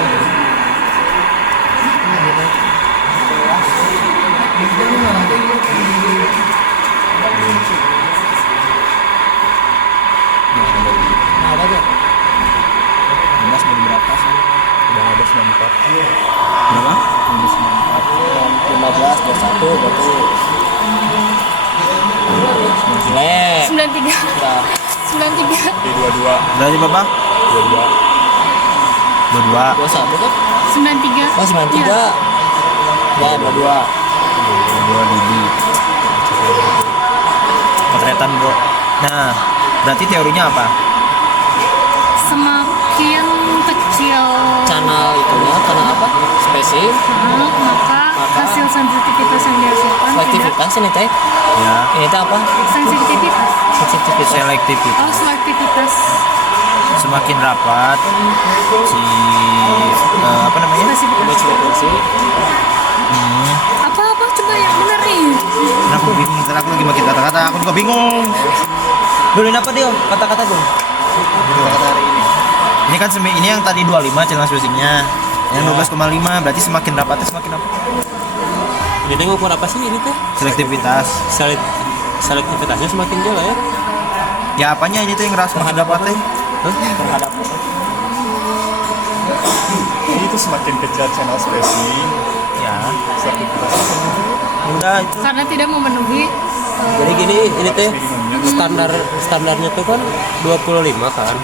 Nah, ada gak? 15 mau berapa sih? Udah ada 94. Berapa? 15 21 berarti. Jelek. 93. Udah. 93. Di 22. Berarti berapa? 22. 22. 21 kan? 93. Oh 93. Iya. Ya 22. 22 dB. Potretan, Bro. Nah, berarti teorinya apa? Semakin kecil Channel itunya, channel apa? Spacing, maka hasil sensitivitas yang dihasilkan tidak selektivitas ini teh. Ya, Ini teh apa? sensitivitas. Sensitivitas. selektivitas. Oh, selektivitas. Semakin rapat si apa namanya? Spesifikasi. Frekuensi. Apa coba yang benar nih? Nah, aku bingung, ntar aku lagi makin kata-kata, aku juga bingung. Duluin apa dia? Kata-kata dong. Kata hari ini. Ini kan ini yang tadi 25 challenge spacingnya. Yang 12,5 berarti semakin rapatnya semakin apa? Ini teh ngukur apa sih ini teh? Selektivitas. Selektivitasnya semakin jauh ya. Ya apanya ini tuh yang ngeras semakin rapatnya? Terhadap Ini tuh semakin kecil channel spacing. Ya. Selektivitas. Udah itu. Karena tidak memenuhi Jadi gini, ini teh standarnya tuh kan 25 kan.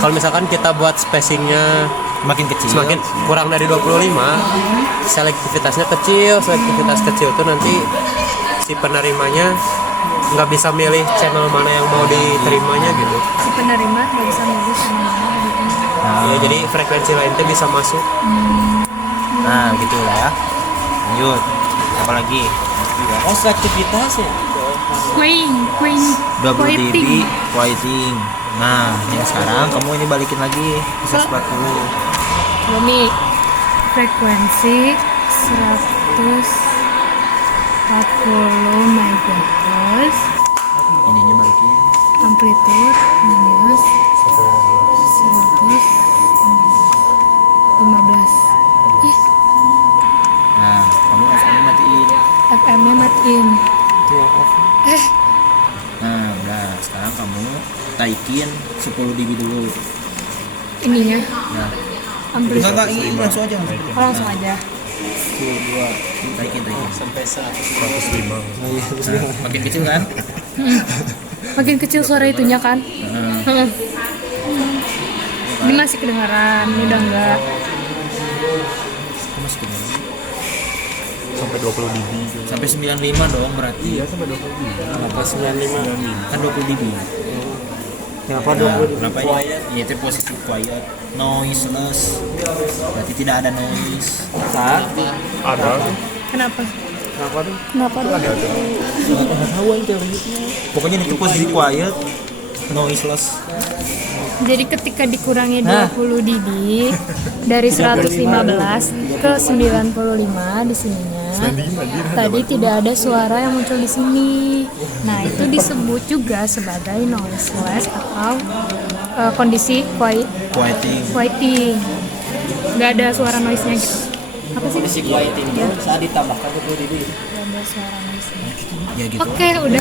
Kalau misalkan kita buat spacingnya Semakin kecil. semakin kurang dari 25, selektivitasnya kecil. Selektivitas kecil tuh nanti si penerimanya nggak bisa milih channel mana yang mau diterimanya gitu. si penerima tidak bisa milih sama mana gitu. Ya, jadi frekuensi lain tuh bisa masuk. Nah, gitu lah ya. Lanjut. Apa lagi? Oh, selektivitas ya. Queen 20 dB whiting. Nah, yang sekarang kamu ini balikin lagi ke 140. Ini frekuensi 140 MHz, Ininya balikin. amplitude minus 115. Nah, kamu FM matiin. FM-nya matiin. Nah, udah. Sekarang kamu taikin 10 dB dulu. Ininya Nah, amplitude. enggak ini langsung aja. Langsung aja. 2 taikin. Sampai 105. Nah, makin kecil kan? Makin kecil suara itunya kan. Ini masih kedengaran, ini udah enggak. Kamu masih kedengeran? Sampai 20 dB. Sampai 95 dong berarti. Iya, sampai 20 dB. Kenapa 95? Kan 20 dB. Kenapa Nah, 20? kenapa ini? Ya, itu posisi quiet, noiseless. Berarti tidak ada noise. Saat Ada. Kenapa? kenapa tuh? Kenapa tuh? Pokoknya itu posisi quiet, noiseless. Jadi ketika dikurangi 20 dB dari 115 ke 95 di sininya, tadi tidak ada suara yang muncul di sini. Nah, itu disebut juga sebagai noiseless atau kondisi Quieting. Nggak ada suara noise-nya gitu. Apa sih? Kondisi quieting itu saat ditambahkan 20 dB. Nggak ada suara noise-nya. Ya gitu. Oke, udah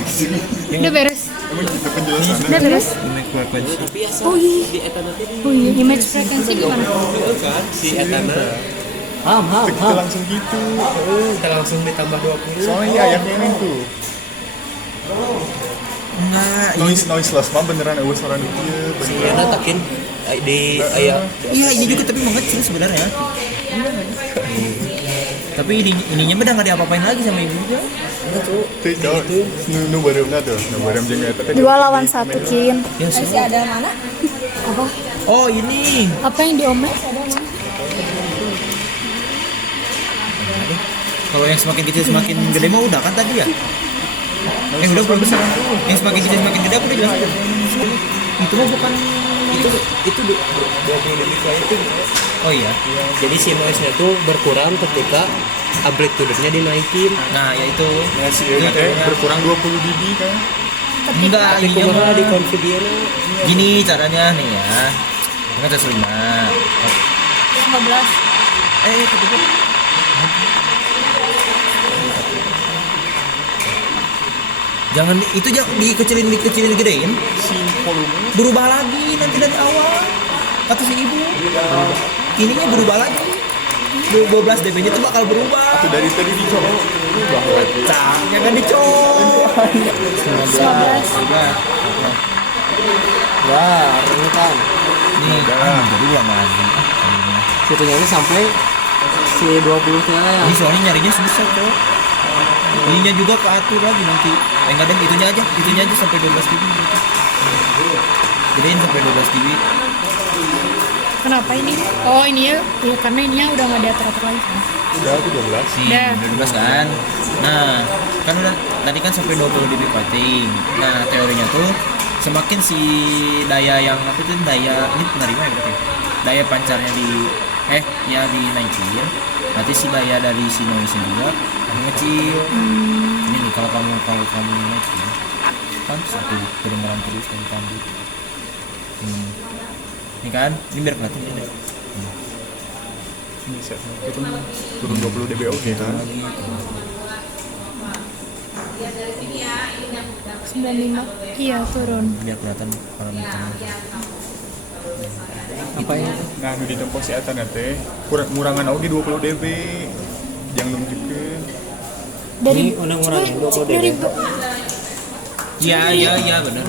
beres. Emang gitu penjelasannya. Udah beres. Frekuensi. Oh iya, image frekuensi gimana? Kan si etana. Kita langsung gitu. Kita langsung ditambah 20. Soalnya iya ayahnya ini tuh. Enggak, Noiseless mah beneran eueuh suara nu kieu. Si Yana takin di aya iya ini juga tapi mengecil sebenarnya. Tapi ininya udah nggak diapa-apain lagi sama ibu juga. Teh jauh. Nu beureumna tuh, nu beureum jeung eta teh. 2 lawan 1 Kin. Ya, Masih ada mana? Apa? oh ini. Apa yang diomes? Kalau yang semakin kecil semakin gede mah udah kan tadi ya? Udah belum besar. Yang semakin kecil semakin gede aku udah jelasin. Itu mah bukan itu 20 dB quieting. Oh iya. Jadi si noise-nya tuh berkurang ketika amplitude-nya dinaikin. Nah, ya itu. Nah, si Euna teh berkurang 20 dB kan. Enggak, Tapi ininya kumaha mah di configure gini caranya nih ya. Ini kan 5. 15. Kedua. Jangan itu jangan dikecilin gedein. Si volume Berubah lagi nanti dari awal. Kata si ibu. Ininya berubah lagi. 12 dB nya itu bakal berubah. itu dari tadi dicolok. Berubah lagi. Jangan dicolok. 15. Wah, ini kan. Nih, jadi ulang lagi. Situnya ini sampai si 20 nya ya. Ini soalnya nyarinya susah, Cok. Ininya juga keatur lagi nanti. Enggak deh, itunya aja sampai 12 dB. Gedein sampai 12 dB. Kenapa ini? Oh, ini ya karena ininya udah nggak diatur-atur lagi kan. Udah aku 12. Nih, Udah. 12 kan. Nah, kan udah tadi kan sampai 20 dB quieting. Nah, teorinya tuh semakin si daya yang apa itu daya ini penerima ya berarti. Daya pancarnya dinaikin. Nanti si daya dari si noise juga mengecil. Ini nih kalau kamu naikin kan satu kedengaran terus dari tadi. Ini kan, ini biar kelihatan ini. Ini set turun 20 dB oke kan. 95. Iya, turun. Biar kelihatan parameternya. Apa ini? Nah, nu di tempat si eta teh kurangan oge 20 dB. Jangan nunjukkeun. Dari Ini udah ngurangin 20 dB. Iya benar.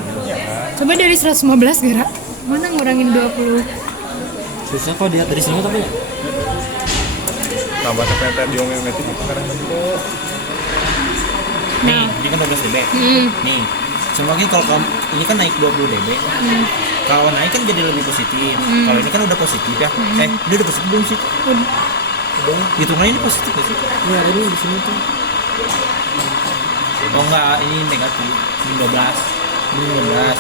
Coba dari 115 Gara. Mana ngurangin 20? Susah kok dia dari sini tapi ya. Tambah teh diomeometik itu karena bentuk. Nih, ini kan 12 dB. Nih, semakin kalau kamu ini kan naik 20 dB. Kalau naik kan jadi lebih positif. Kalau ini kan udah positif ya. Ini udah positif belum sih? Udah. Hitungannya ini positif gak sih? Iya, ini di sini tuh. Oh enggak, ini negatif. Ini 12. Ini 12.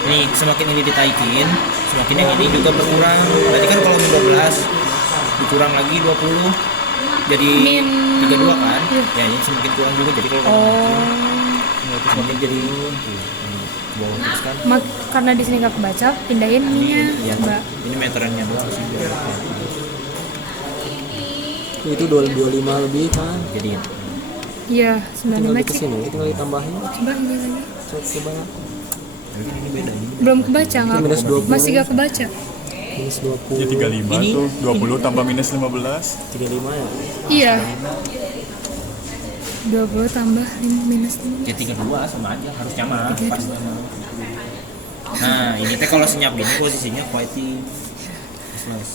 Nih, semakin ini ditaikin, semakin yang ini juga berkurang. Berarti kan kalau 12 dikurang lagi 20 jadi 32 kan? Ya, ini semakin kurang juga jadi kalau semakin jadi bawah terus kan. Karena di sini nggak kebaca, pindahin ininya. Ya, Coba. ini meterannya doang sih biar Itu 25 lebih kan. jadi Iya, Tinggal 95 di sih. sini, tinggal ditambahin. Coba ini lagi. Coba ini beda ini. Belum kebaca nggak? minus 20. Masih nggak kebaca. minus 20. Ya 35 Ini- tuh, 20 tambah minus 15. 35 ya. Iya. 20 tambah minus 5. Ya 32 sama aja harus nyamar pas. Nah, ini teh kalau senyap gini posisinya quality plus.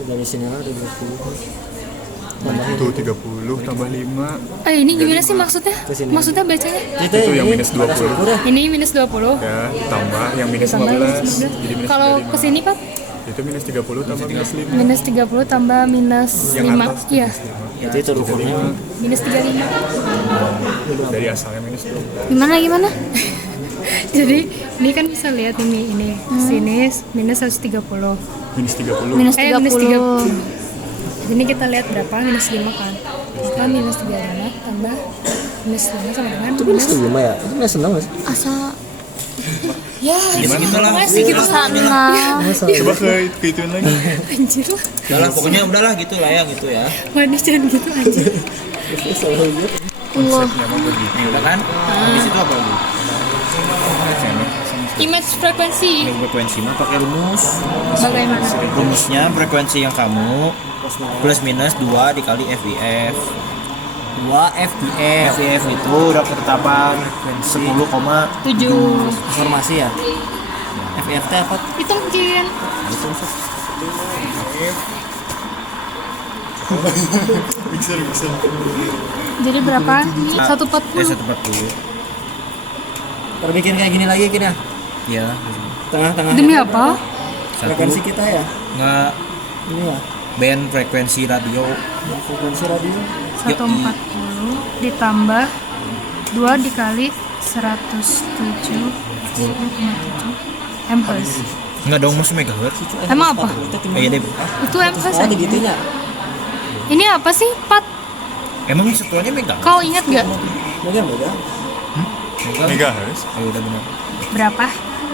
Dari sini ada 20. Tuh 30 tambah 5. Ini gimana sih maksudnya? Kesini. Maksudnya bacanya? Itu yang minus 20. Ini minus 20. Ya, tambah yang minus Tambah 15. minus Jadi minus 15. Kalau 35. kesini Pak? Itu minus 30 tambah minus 5. Minus 30 tambah minus Yang 5. atas Iya. Jadi itu rukunnya. Minus 35. Dari asalnya minus 20. Gimana? Jadi ini kan bisa lihat ini sini minus 130. Minus 30. Minus Minus 30. 30. Ini kita lihat berapa minus 5 kan. Maka minus 35 tambah minus 5 sama dengan Itu minus 5 ya? Itu minus 6 mas? Asa ya Gitu lah. masih gitu sana. Coba ke ituin lagi. anjir lah. Udahlah pokoknya udahlah gitu lah ya gitu ya. Manis jangan gitu anjir. Allah. Nih udah kan? Di situ apa lagi? Image frekuensi Yang frekuensi mah pakai rumus. bagaimana? Rumusnya frekuensi yang kamu plus minus 2 dikali FIF. 2 FDF. FIF itu udah ketetapan 10,7. Informasi ya? FFT apa? Itu mungkin Bisa. jadi berapa? 140. 140. Kalau bikin kayak gini lagi kira Iya. tengah-tengah Demi apa? frekuensi kita ya? Nggak Ini ya, band frekuensi radio. frekuensi radio. 140 ditambah 2 dikali 107 MHz. Nggak dong masih megahertz. Emang apa? Iya deh. Itu MHz Oh, aja. digitunya. Ini apa sih, Pat? Emang satuannya megahertz? Kau ingat gak? Beda. Megahertz. Oh, udah benar. Berapa?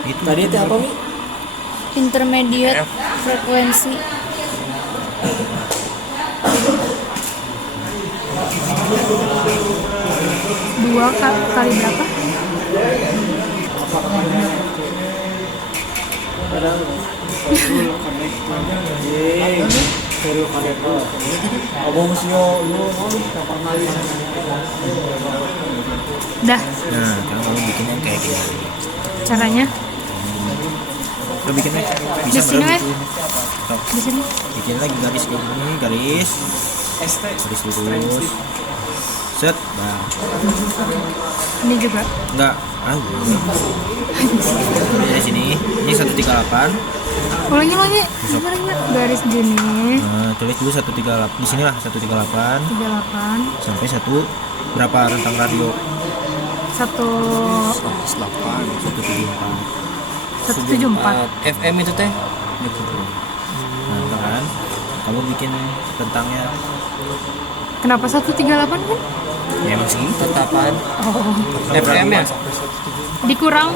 Itu Tadi itu apa Mi? Intermediate frekuensi. Dua kali berapa? Dah, Nah, kalau kamu bikin yang kayak gini. caranya Lo bikinnya di bisa sini belum? weh. Stop. Di sini. Bikin lagi garis kayak gini, garis lurus. Set. Nah, Ini juga. enggak. Dari sini. Ini 138. Ulangi. Garis gini. Nah, tulis dulu 138. Di sinilah 138 38 sampai satu berapa rentang radio? 174. FM itu teh. Nah, kan kamu bikin rentangnya Kenapa 138 kan? ya emang segitu. Tetapan Oh. FM ya? dikurang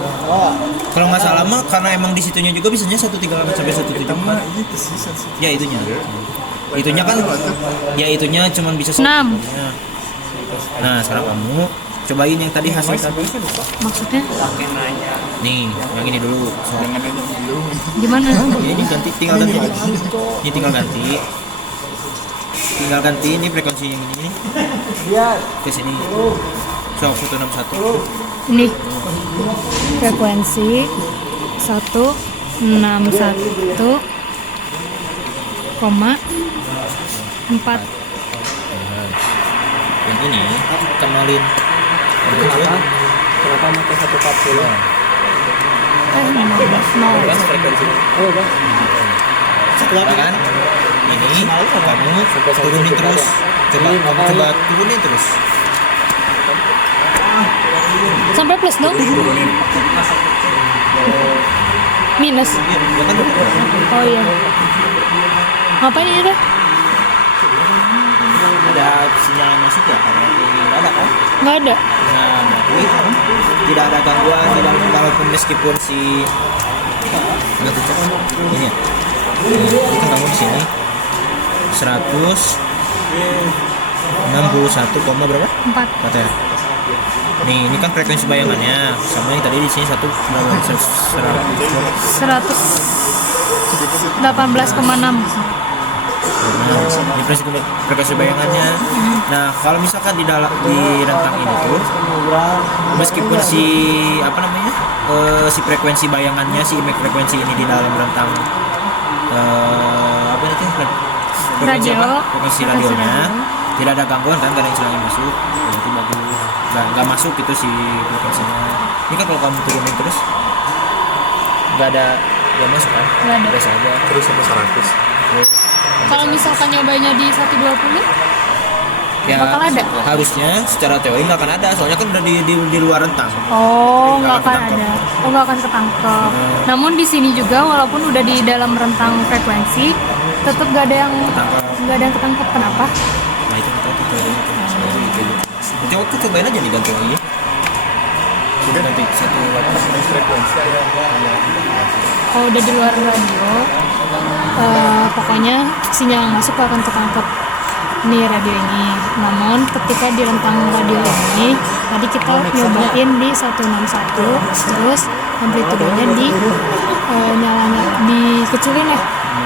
Kalau nggak salah mah karena emang di situnya juga bisanya 138 sampai 174. Ya itunya. Itunya kan ya itunya cuman bisa 6. Nah, sekarang kamu cobain yang tadi hasil tadi. Maksudnya Nih, yang ini dulu. gimana? Ini ganti, tinggal ganti. Ini tinggal ganti. Tinggal ganti ini frekuensi yang ini. Ke sini. So, 161. Ini frekuensi 161,4. Yang ini kenalin. Kenapa pakai 140? Nol. Ya kan? Ini kamu turunin terus. Coba turunin terus. Sampai plus dong? Minus. Ya kan? Oh iya. Ngapain ini teh? Ada sinyal masuk ya? Karena nggak ada kan? Nggak ada. Nah, berarti tidak ada gangguan tidak, walaupun meskipun si nggak tuh ini ya. Ini kan kamu di sini 161, berapa? 4. Kata ya. Nih, ini kan frekuensi bayangannya sama yang tadi di sini 118,6. Nah, ini frekuensi bayangannya. Nah, kalau misalkan di rentang ini tuh, meskipun si si frekuensi bayangannya, si image frekuensi ini di dalam rentang Radio. Frekuensi radionya tidak ada gangguan kan, gak ada yang sinyalnya masuk, berarti bagus. Nggak masuk itu si frekuensinya. Ini kan kalau kamu turunin terus, nggak ada yang masuk kan? Nggak ada. Biasa aja. Terus sampai 100. Kalau misalkan nyobanya di 120, Ya, bakal ada? harusnya secara teori nggak akan ada, soalnya kan udah di luar rentang. oh Nggak nggak akan ketangkep. ada. Oh nggak akan ketangkep. Namun di sini juga walaupun udah di dalam rentang frekuensi, tetap nggak ada yang ketangkep. Kenapa? Nah itu kita teorinya tuh. Coba aku cobain aja nih ganti lagi. Ganti 1 frekuensi Kalau udah di luar radio, pokoknya sinyal yang masuk akan ketangkep nih radio ini. Namun ketika di rentang radio ini, tadi kita nyobain di 161, terus amplitudenya nyalanya dikecilin ya,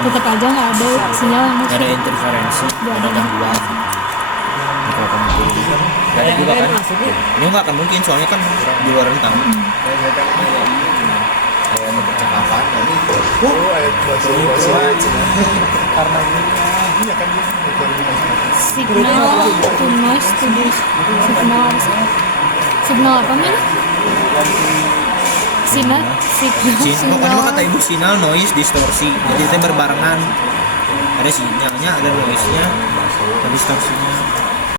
tetap aja nggak ada sinyal yang masuk. ada interferensi, Nggak ada ada. gangguan. Ini kalau kamu turunin, nggak ada juga kan? Ini nggak akan mungkin, soalnya kan di luar rentang. Signal to noise to this signal apa nih? Signal Pokoknya mah kata ibu sinyal, noise, distorsi. Jadi itu berbarengan. Ada sinyalnya, ada noise-nya, ada distorsinya.